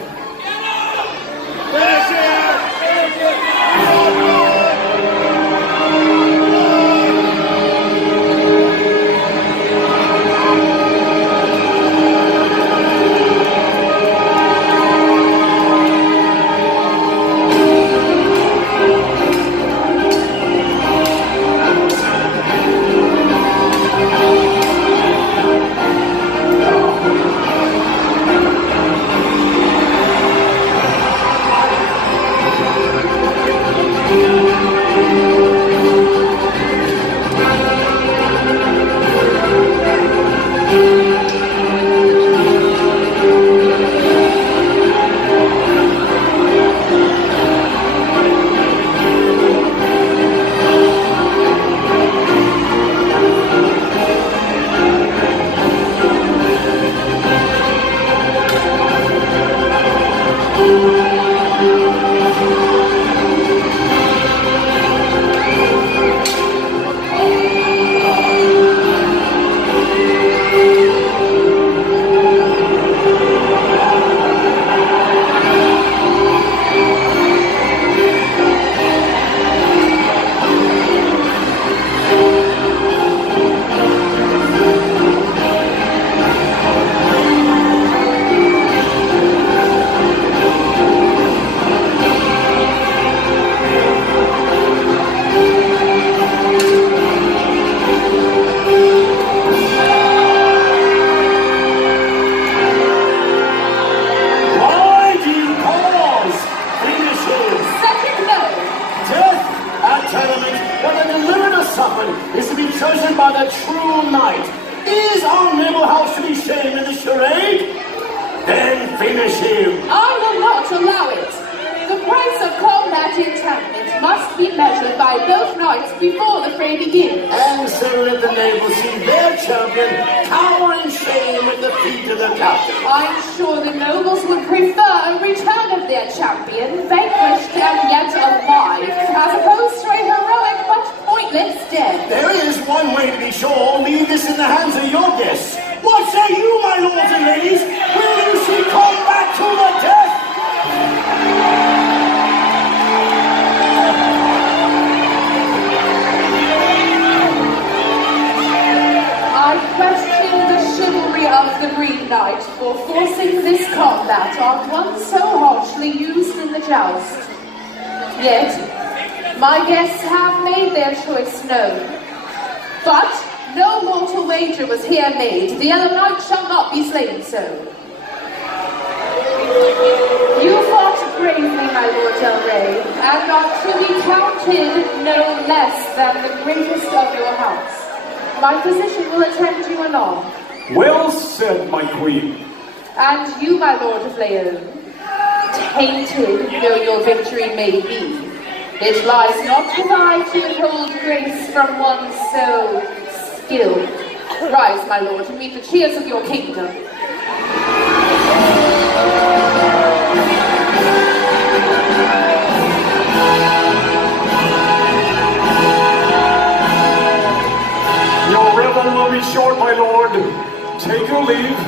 There is one way to be sure. Leave this in the hands of your guests. What say you, my knight for forcing this combat on one so harshly used in the joust. Yet, my guests have made their choice known. But no mortal wager was here made. The yellow knight shall not be slain so. You fought bravely, my lord Del Rey, and are to be counted no less than the greatest of your house. My physician will attend you anon. Well said, my queen. And you, my lord of Leon, tainted though your victory may be, it lies not with I to withhold grace from one so skilled. Rise, my lord, and meet the cheers of your kingdom. Your revel will be short, my lord. Take your leave.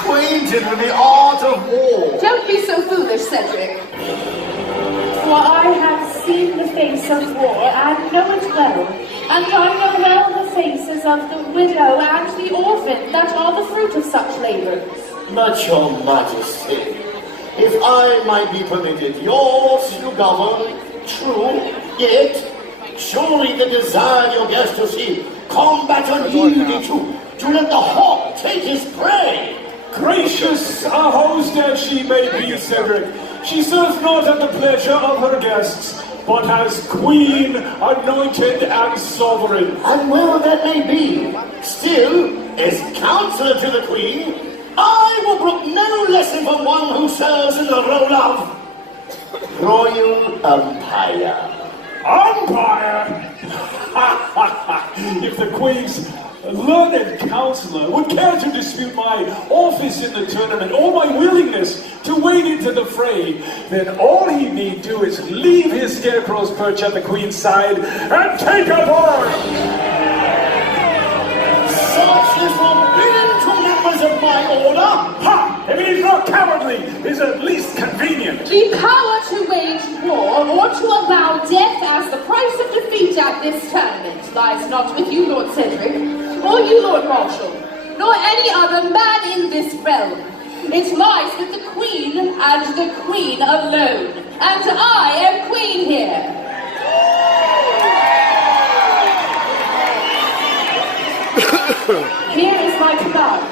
Acquainted with the art of war. Don't be so foolish, Cedric. For I have seen the face of war and know it well. And I know well the faces of the widow and the orphan that are the fruit of such labors. But your majesty, if I might be permitted, yours you govern, true, yet surely the desire of your guest to see combat unyielding to let the hawk take his prey. Gracious a host as she may be, Cedric, she serves not at the pleasure of her guests, but as queen, anointed and sovereign. And well that may be, still, as counselor to the queen, I will brook no lesson from one who serves in the role of royal umpire. Umpire? If the queen's learned counselor would care to dispute my office in the tournament or my willingness to wade into the fray, then all he need do is leave his scarecrow's perch at the queen's side and take a board! Such is forbidden to members of my order. Ha! If he's not cowardly, is at least convenient. The power to wage war or to allow death as the price of defeat at this tournament lies not with you, Lord Cedric, or you, Lord Marshal, nor any other man in this realm. It lies with the Queen and the Queen alone. And I am Queen here. Here is my command.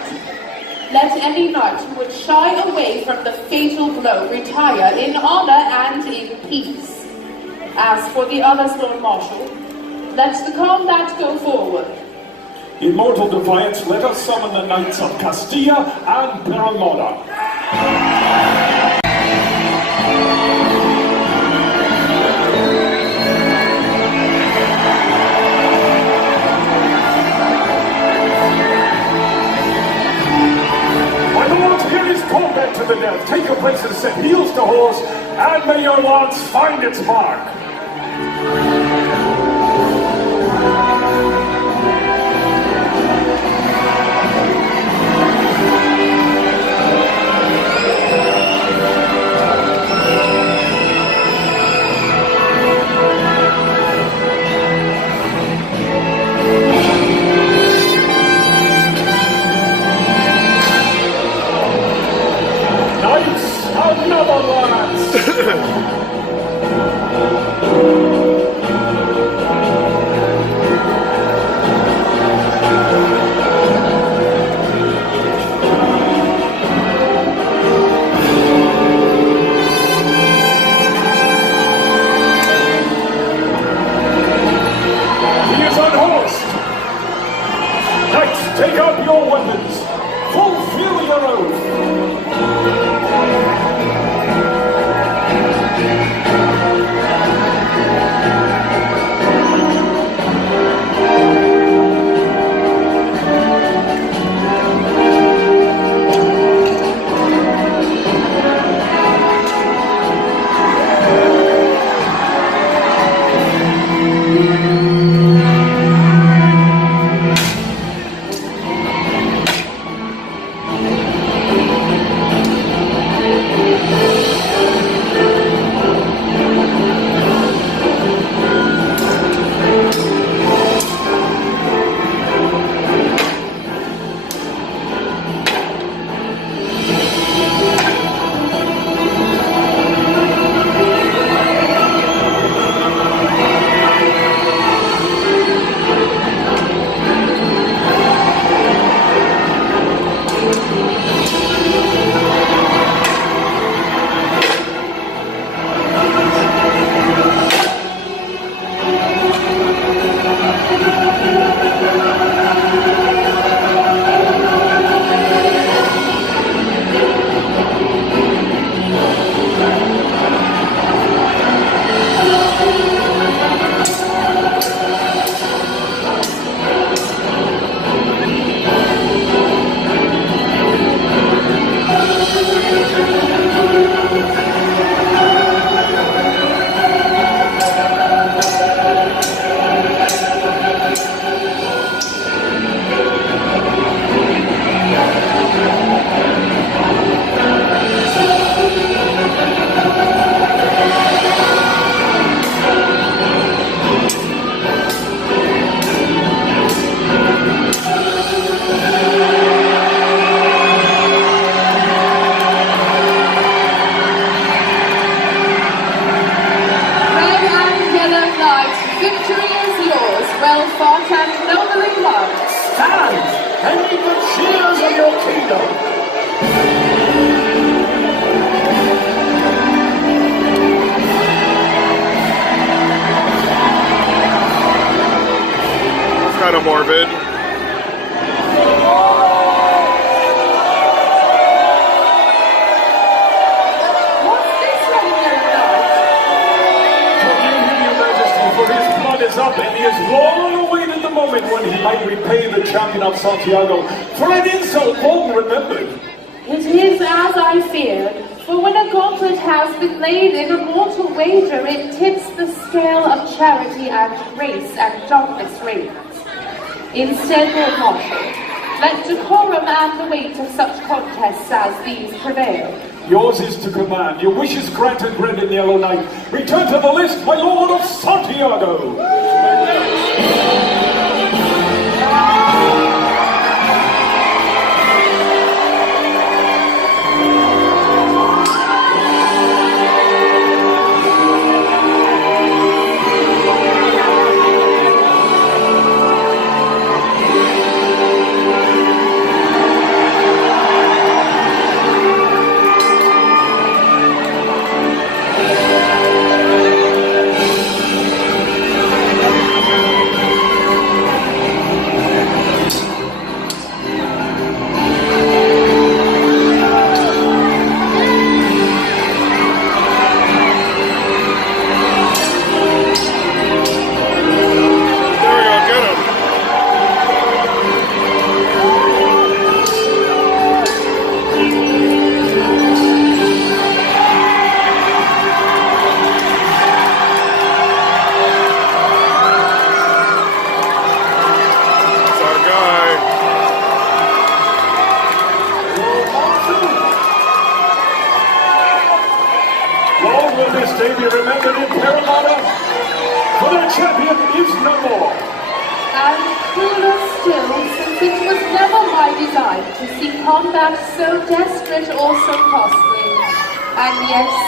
Let any knight who would shy away from the fatal blow retire in honor and in peace. As for the others, Lord Marshal, let the combat go forward. In mortal defiance, let us summon the knights of Castilla and Granada. My lords, here is combat to the death. Take your places, set heels to horse, and may your lance find its mark. Another lance! He is unhorsed! Knights, take up your weapons! Fulfill your oath! and meet the cheers of your kingdom. It's kind of morbid. Up and he has long awaited the moment when he might repay the champion of Santiago for an insult long remembered. It is as I feared, for when a gauntlet has been laid in a mortal wager, it tips the scale of charity and grace and darkness reigns. Instead, Lord Marshal, let decorum and the weight of such contests as these prevail. Yours is to command. Your wish is granted, Red and Yellow Knight. Return to the list, my Lord of Santiago.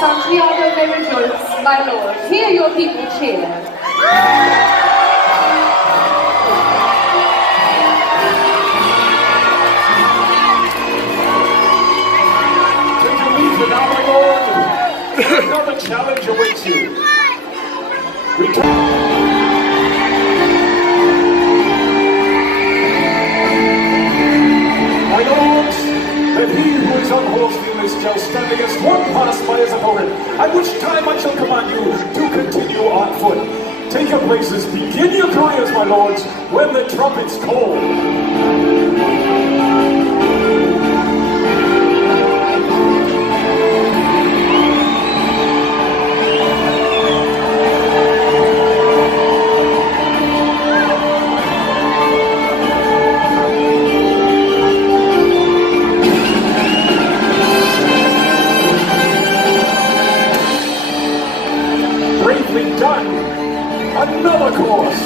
Santiago may rejoice, my lord. Hear your people cheer. Take your leave now, my lord. Another challenge awaits you. Return. My lords, that he who is unhorsed in this shall stand against one pass by his opponent, at which time I shall command you to continue on foot. Take your places, begin your careers, my lords, when the trumpets call. Done. Another course.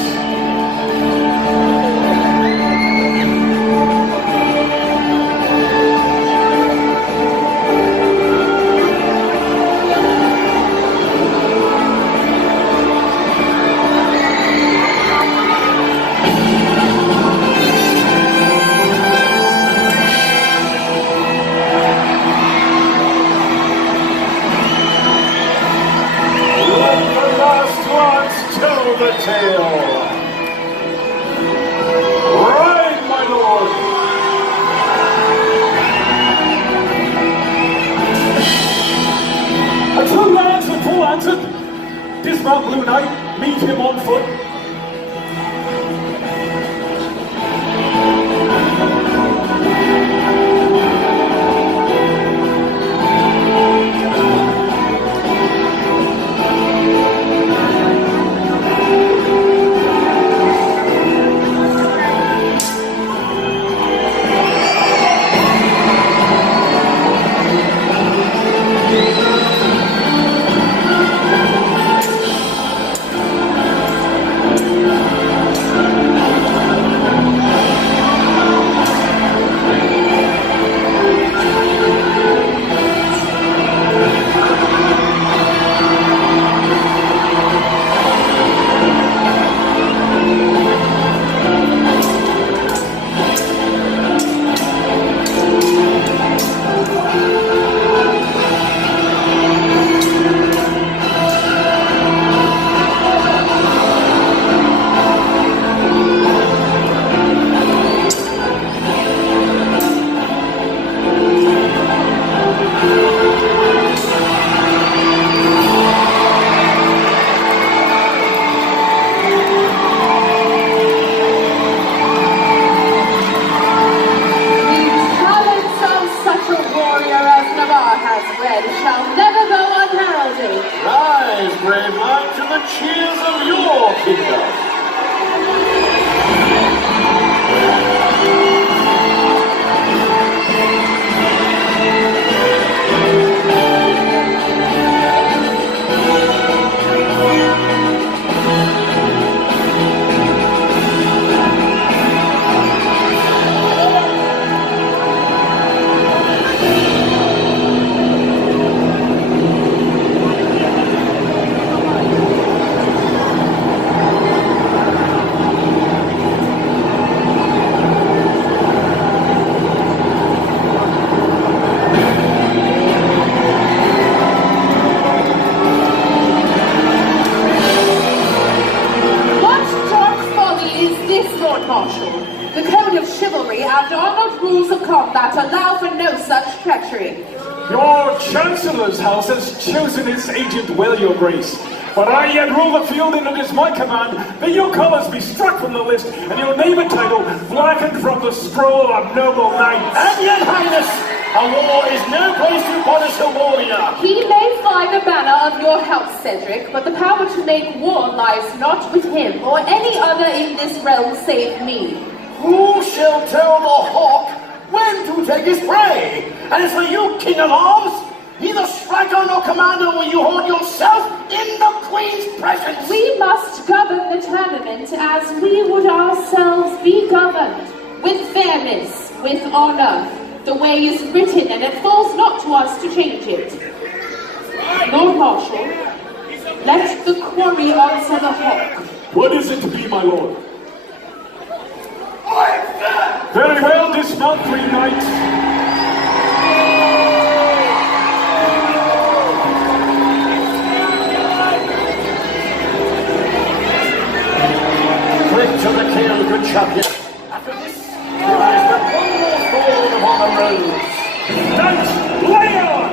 and honored rules of combat allow for no such treachery. Your Chancellor's house has chosen its agent well, Your Grace. But I yet rule the field, and it is my command that your colours be struck from the list, and your name and title blackened from the scroll of noble knights. And yet, Highness, a war is no place to punish a warrior. He may fly the banner of your house, Cedric, but the power to make war lies not with him or any other in this realm save me. Who shall tell the hawk when to take his prey? And as for you, King of Arms, neither striker nor commander will you hold yourself in the Queen's presence. We must govern the tournament as we would ourselves be governed, with fairness, with honor. The way is written, and it falls not to us to change it. Lord Marshal, let the quarry answer the hawk. What is it to be, my lord? Very well, dismount, Green Knight. Quick to the kill, good champion. After this, there is but one more thorn upon the road. Knight, lay on!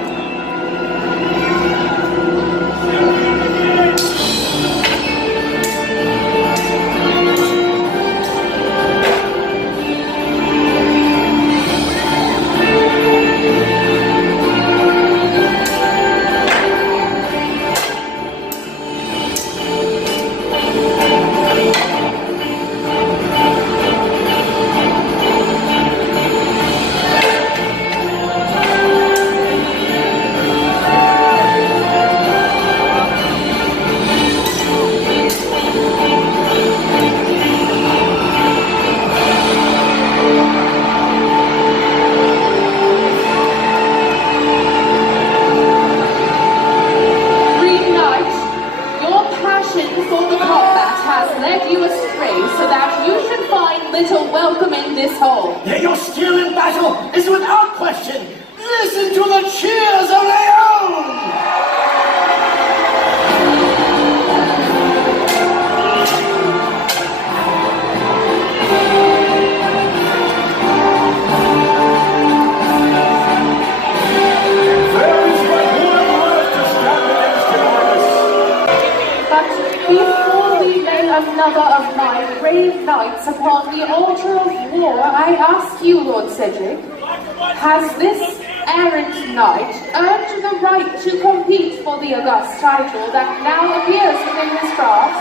Yet your skill in battle is without question. Listen to the cheers of Leon! Another of my brave knights upon the altar of war, I ask you, Lord Cedric, has this errant knight earned the right to compete for the august title that now appears within his grasp?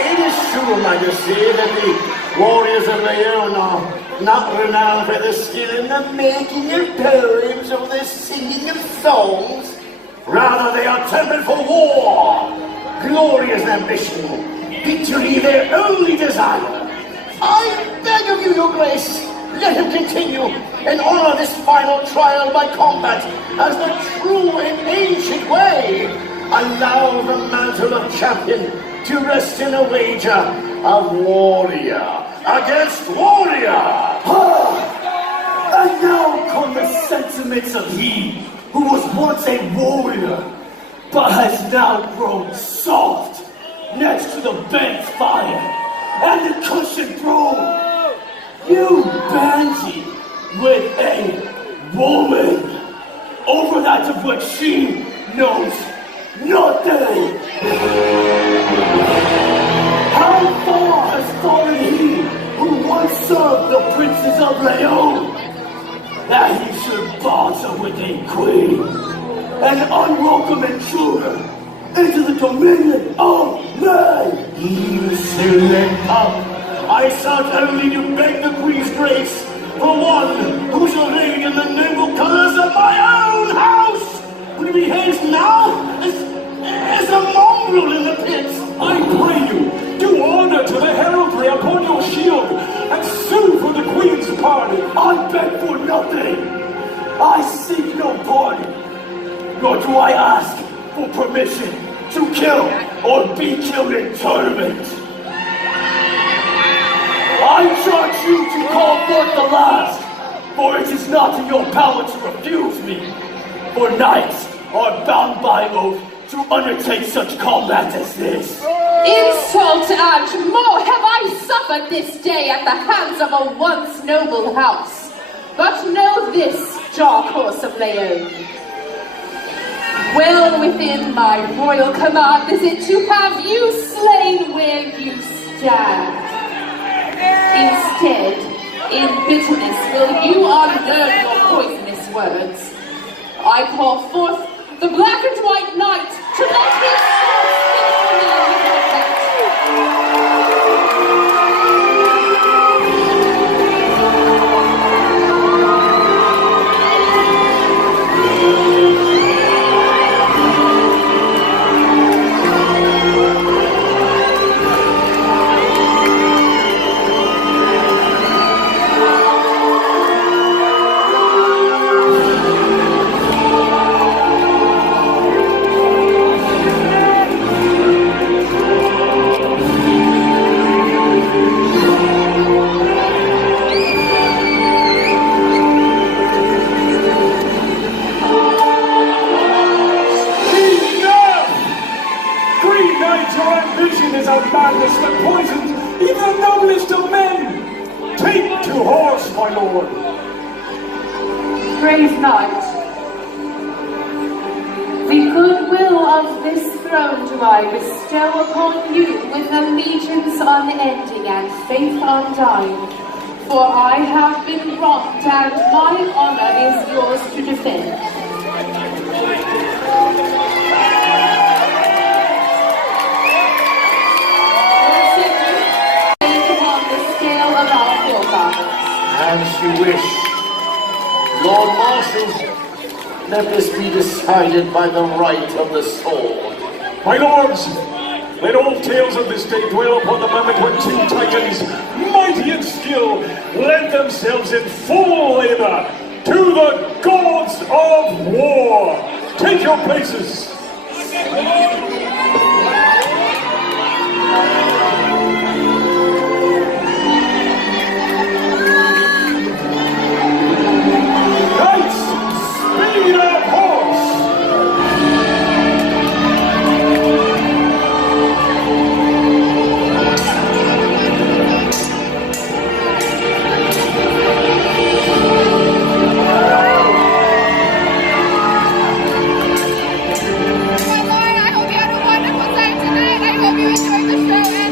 It is true, Majesty, that the warriors of Leon are not renowned for their skill in the making of poems or the singing of songs. Rather, they are tempered for war, glorious ambition, victory their only desire. I beg of you, Your Grace, let him continue and honor this final trial by combat as the true and ancient way. Allow the mantle of champion to rest in a wager of warrior against warrior. And now come the sentiments of he who was once a warrior, but has now grown soft next to the bent fire and the cushioned throne. You bandy with a woman over that of which she knows nothing. How far has fallen he who once served the princes of Leon, that he should barter with a queen, an unwelcome intruder into the dominion of man? You silent pup, I sought only to beg the Queen's grace for one who shall reign in the noble colors of my own house. But he behaves now as a mongrel in the pits. I pray you, do honor to the heraldry upon your shield, and sue for the Queen's pardon. I beg for nothing. I seek no pardon, nor do I ask for permission to kill or be killed in tournament. I charge you to call forth the last, for it is not in your power to refuse me, for knights are bound by oath to undertake such combat as this. Insult and more have I suffered this day at the hands of a once noble house. But know this, dark horse of Leon. Well within my royal command is it to have you slain where you stand. Instead, in bitterness will you unlearn your poisonous words. I call forth the black and white knight to let his sword speak for me with your death. Is a madness that poisons even the noblest of men. Take to horse, my lord. Brave knight, the goodwill of this throne do I bestow upon you with allegiance unending and faith undying. For I have been wronged and my honor is yours to defend. As you wish. Lord Marshal, let this be decided by the right of the sword. My lords, let all tales of this day dwell upon the moment when two titans, mighty in skill, lent themselves in full labor to the gods of war. Take your places. You enjoyed the show.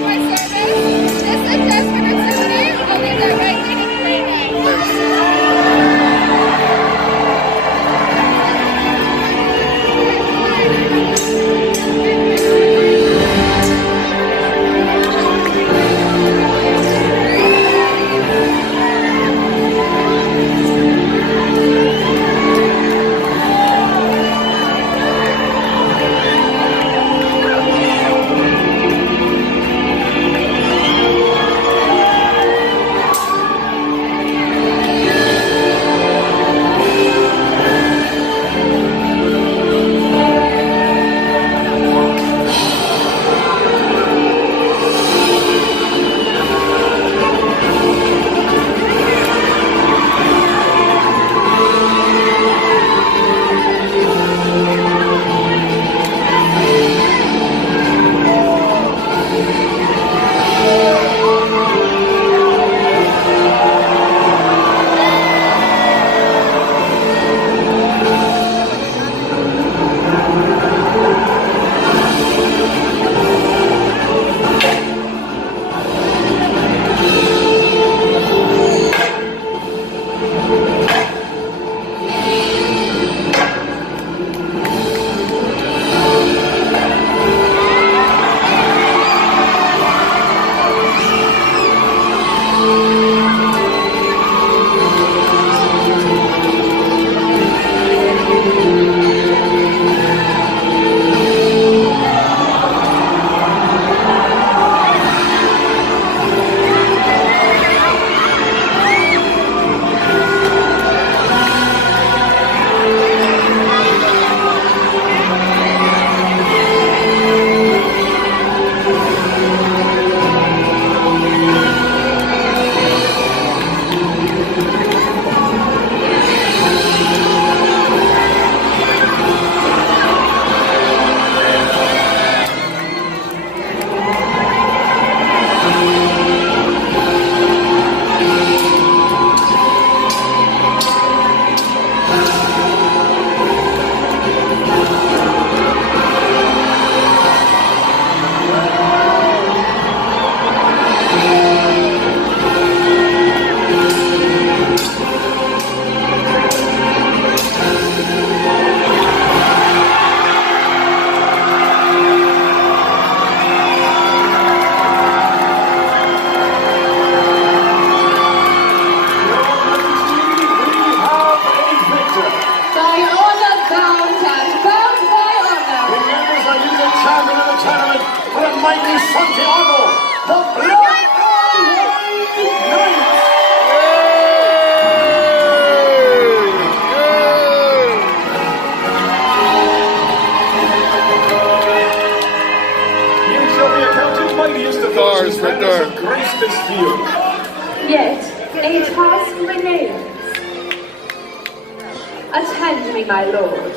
defend me, my lord.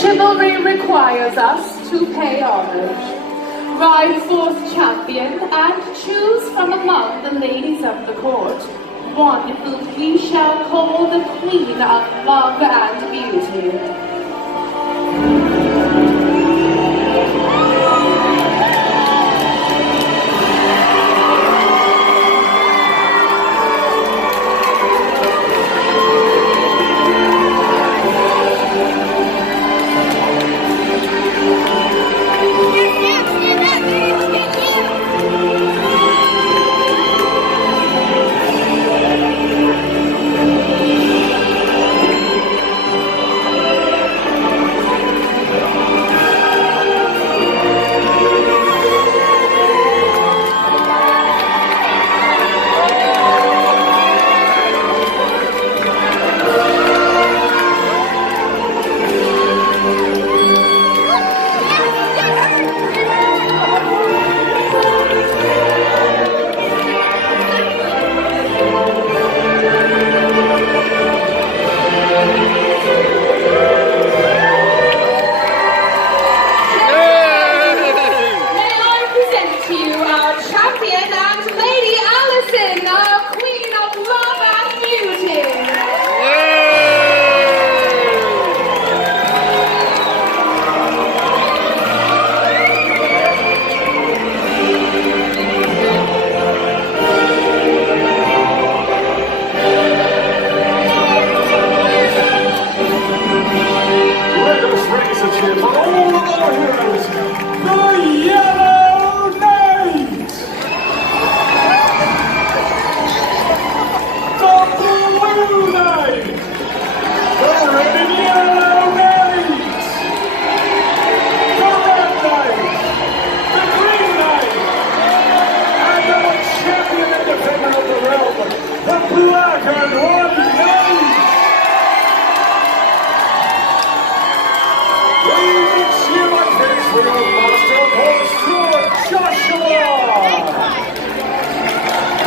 Chivalry requires us to pay homage. Ride forth, champion, and choose from among the ladies of the court one whom we shall call the Queen of Love and Beauty.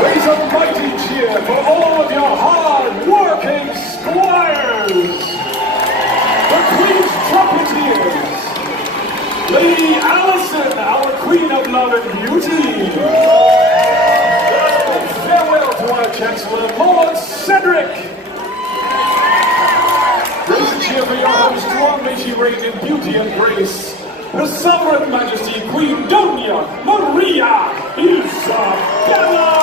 Raise a mighty cheer for all of your hard-working squires! The Queen's trumpeteers! Lady Allison, our Queen of Love and Beauty! Farewell to our Chancellor, Lord Cedric! Raise a cheer for your host, long may she reign in beauty and grace, Her Sovereign Majesty, Queen Doña Maria Isabella!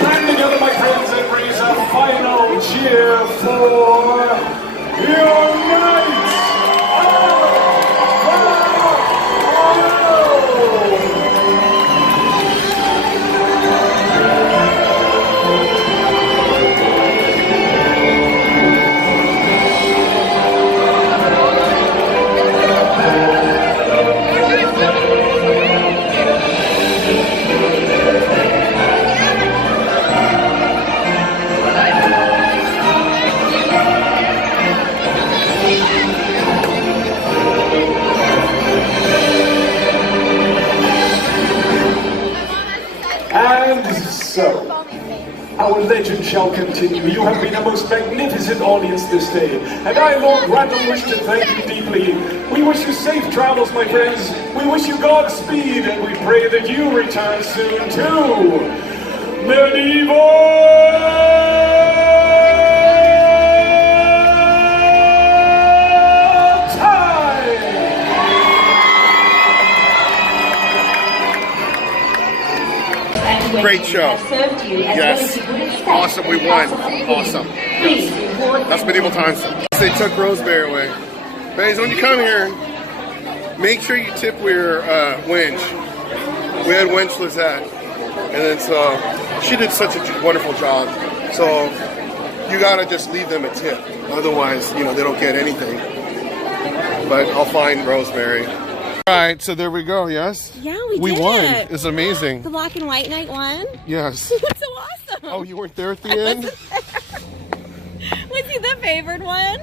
Band together, my friends, and raise a final cheer for your knights So, our legend shall continue. You have been a most magnificent audience this day, and I, Lord Randall, wish to thank you deeply. We wish you safe travels, my friends. We wish you Godspeed, and we pray that you return soon to Medieval Great show. Yes. Awesome. We won. Awesome. Yes. That's medieval times. They took Rosemary away. Guys, when you come here, make sure you tip your wench. We had wench Lizette. And then so she did such a wonderful job. So you gotta just leave them a tip. Otherwise, you know, they don't get anything. But I'll find Rosemary. All right, so there we go, yes? Yeah, we did. Won. It's amazing. The black and white knight won? Yes. That's so awesome. Oh, you weren't there at the end? Was he the favored one?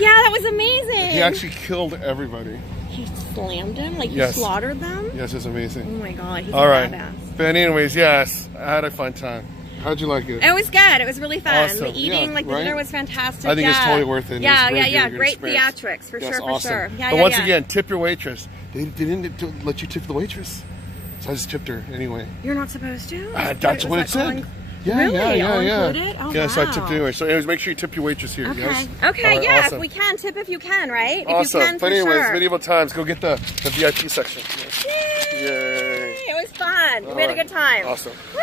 Yeah, that was amazing. He actually killed everybody. He slammed him? Like, yes. He slaughtered them? Yes, it's amazing. Oh my god, he's all right. badass. But anyways, yes, I had a fun time. How'd you like it? It was good. It was really fun. Awesome. The eating, Yeah, like the right? dinner was fantastic. I think it's totally worth it. Yeah, It was yeah, really Great good experience. theatrics for That's sure, awesome. for sure. Yeah, but yeah, once yeah. again, tip your waitress. They didn't let you tip the waitress, so I just tipped her anyway. You're not supposed to? That's what it said. Yeah, really? yeah. All included? Oh, yeah, wow. so I tipped anyway. So anyways, make sure you tip your waitress here. Okay. Yes? Okay, All right, yeah, awesome. if we can, tip if you can, right? Awesome. If you can, But anyways, sure. medieval times. Go get the VIP section. Yay! Yay. It was fun. We had a good time. Awesome. Woo!